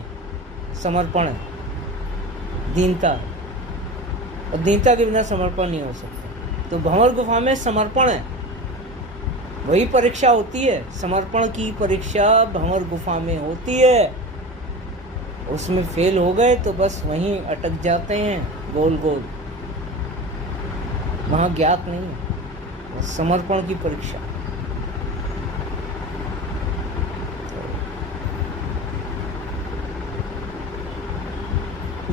समर्पण है, दीनता। और दीनता के बिना समर्पण नहीं हो सकता। तो भंवर गुफा में समर्पण है, वही परीक्षा होती है। समर्पण की परीक्षा भंवर गुफा में होती है। उसमें फेल हो गए तो बस वहीं अटक जाते हैं, गोल गोल। वहां ज्ञात नहीं है, समर्पण की परीक्षा।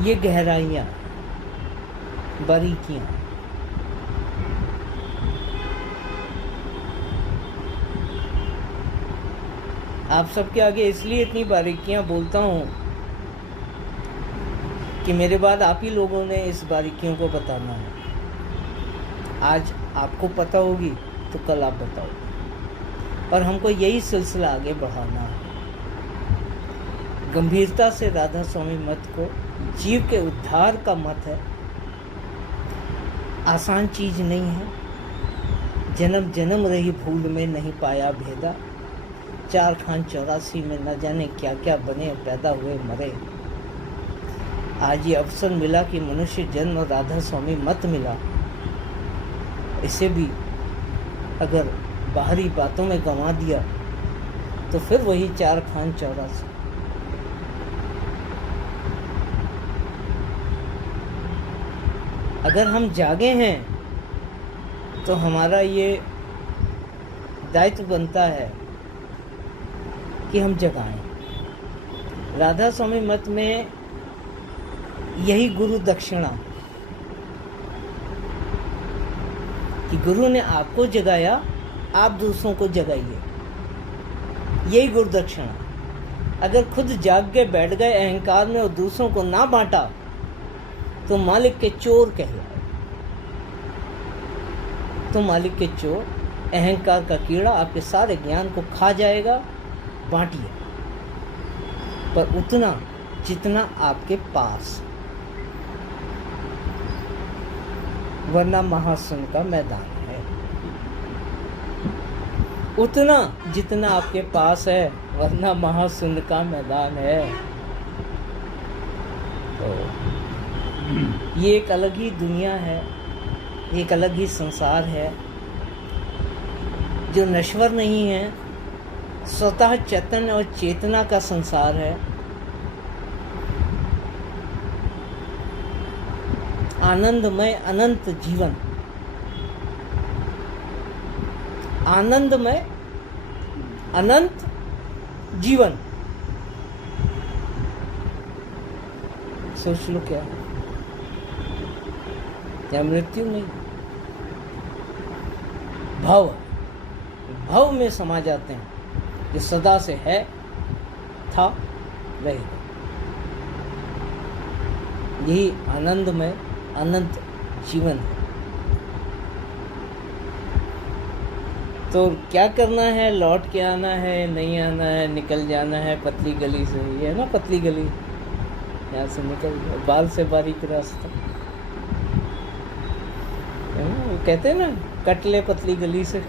ये गहराइयां, बारीकियां, आप सबके आगे इसलिए इतनी बारीकियां बोलता हूं कि मेरे बाद आप ही लोगों ने इस बारीकियों को बताना है। आज आपको पता होगी तो कल आप बताओगे। और हमको यही सिलसिला आगे बढ़ाना है। गंभीरता से राधा स्वामी मत को जीव के उद्धार का मत है। आसान चीज नहीं है। जन्म जन्म रही भूल में नहीं पाया भेदा। 4 खान 84 में न जाने क्या क्या बने, पैदा हुए मरे। आज ये अवसर मिला कि मनुष्य जन्म और राधा स्वामी मत मिला। इसे भी अगर बाहरी बातों में गंवा दिया तो फिर वही 4 खान 84। अगर हम जागे हैं तो हमारा ये दायित्व बनता है कि हम जगाएं। राधा स्वामी मत में यही गुरु दक्षिणा कि गुरु ने आपको जगाया, आप दूसरों को जगाइए। यही गुरु दक्षिणा। अगर खुद जाग के बैठ गए अहंकार में और दूसरों को ना बांटा तो मालिक के चोर कहलाए। तो मालिक के चोर, अहंकार का कीड़ा आपके सारे ज्ञान को खा जाएगा। बांटिए, पर उतना जितना आपके पास, वरना महाशून्य का मैदान है। उतना जितना आपके पास है, वरना महाशून्य का मैदान है। तो ये एक अलग ही दुनिया है, एक अलग ही संसार है जो नश्वर नहीं है, स्वतः चैतन्य और चेतना का संसार है। आनंदमय अनंत जीवन, आनंदमय अनंत जीवन। सोच लो क्या है, या मृत्यु नहीं, भव में समा जाते हैं, जो सदा से है, था, रहेगा। यही आनंद में अनंत जीवन है। तो क्या करना है? लौट के आना है, नहीं आना है, निकल जाना है पतली गली से। ये है ना पतली गली, यहाँ से निकल जाओ, बाल से बारीक रास्ता है ना? वो कहते हैं ना, कट ले पतली गली से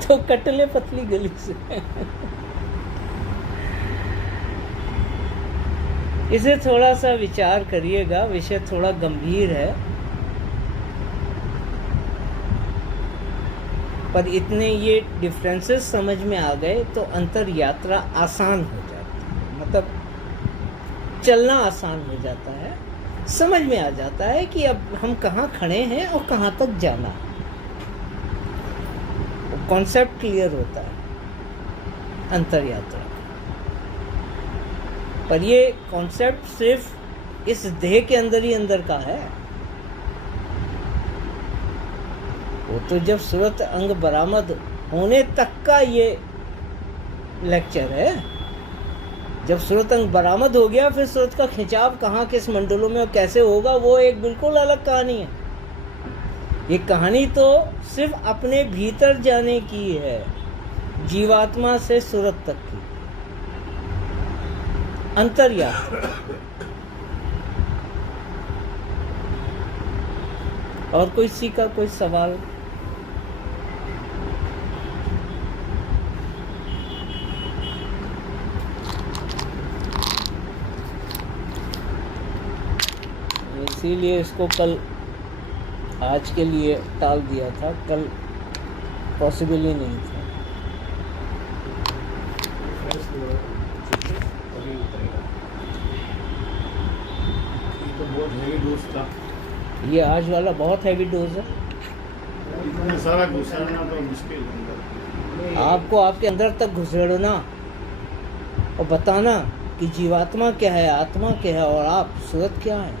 तो कट ले पतली गली से इसे थोड़ा सा विचार करिएगा, विषय थोड़ा गंभीर है, पर इतने ये डिफरेंसेस समझ में आ गए तो अंतर यात्रा आसान हो जाती है। मतलब चलना आसान हो जाता है, समझ में आ जाता है कि अब हम कहाँ खड़े हैं और कहाँ तक जाना है। कॉन्सेप्ट क्लियर होता है अंतर यात्रा। पर ये कॉन्सेप्ट सिर्फ इस देह के अंदर ही अंदर का है। वो तो जब सूरत अंग बरामद होने तक का ये लेक्चर है। जब सूरत अंग बरामद हो गया, फिर सूरत का खिंचाव कहाँ, किस मंडलों में और कैसे होगा, वो एक बिल्कुल अलग कहानी है। ये कहानी तो सिर्फ अपने भीतर जाने की है, जीवात्मा से सूरत तक की अंतर यात्रा। और कोई सी का कोई सवाल? इसीलिए इसको कल, आज के लिए टाल दिया था, कल पॉसिबल ही नहीं था। तो बहुत हेवी डोज था। ये आज वाला बहुत हैवी डोज है। इतना सारा घुसाना तो मुश्किल है। आपको आपके अंदर तक घुसेड़ना और बताना कि जीवात्मा क्या है, आत्मा क्या है और आप सूरत क्या है,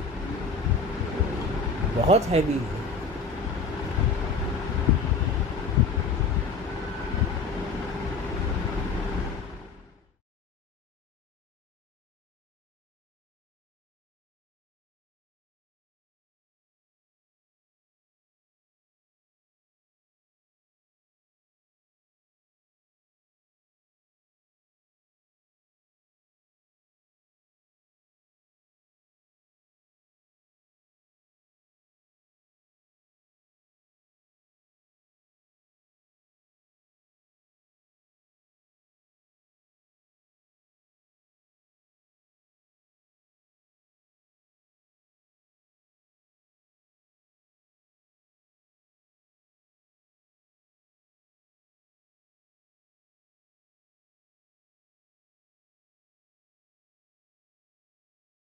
बहुत हैवी है।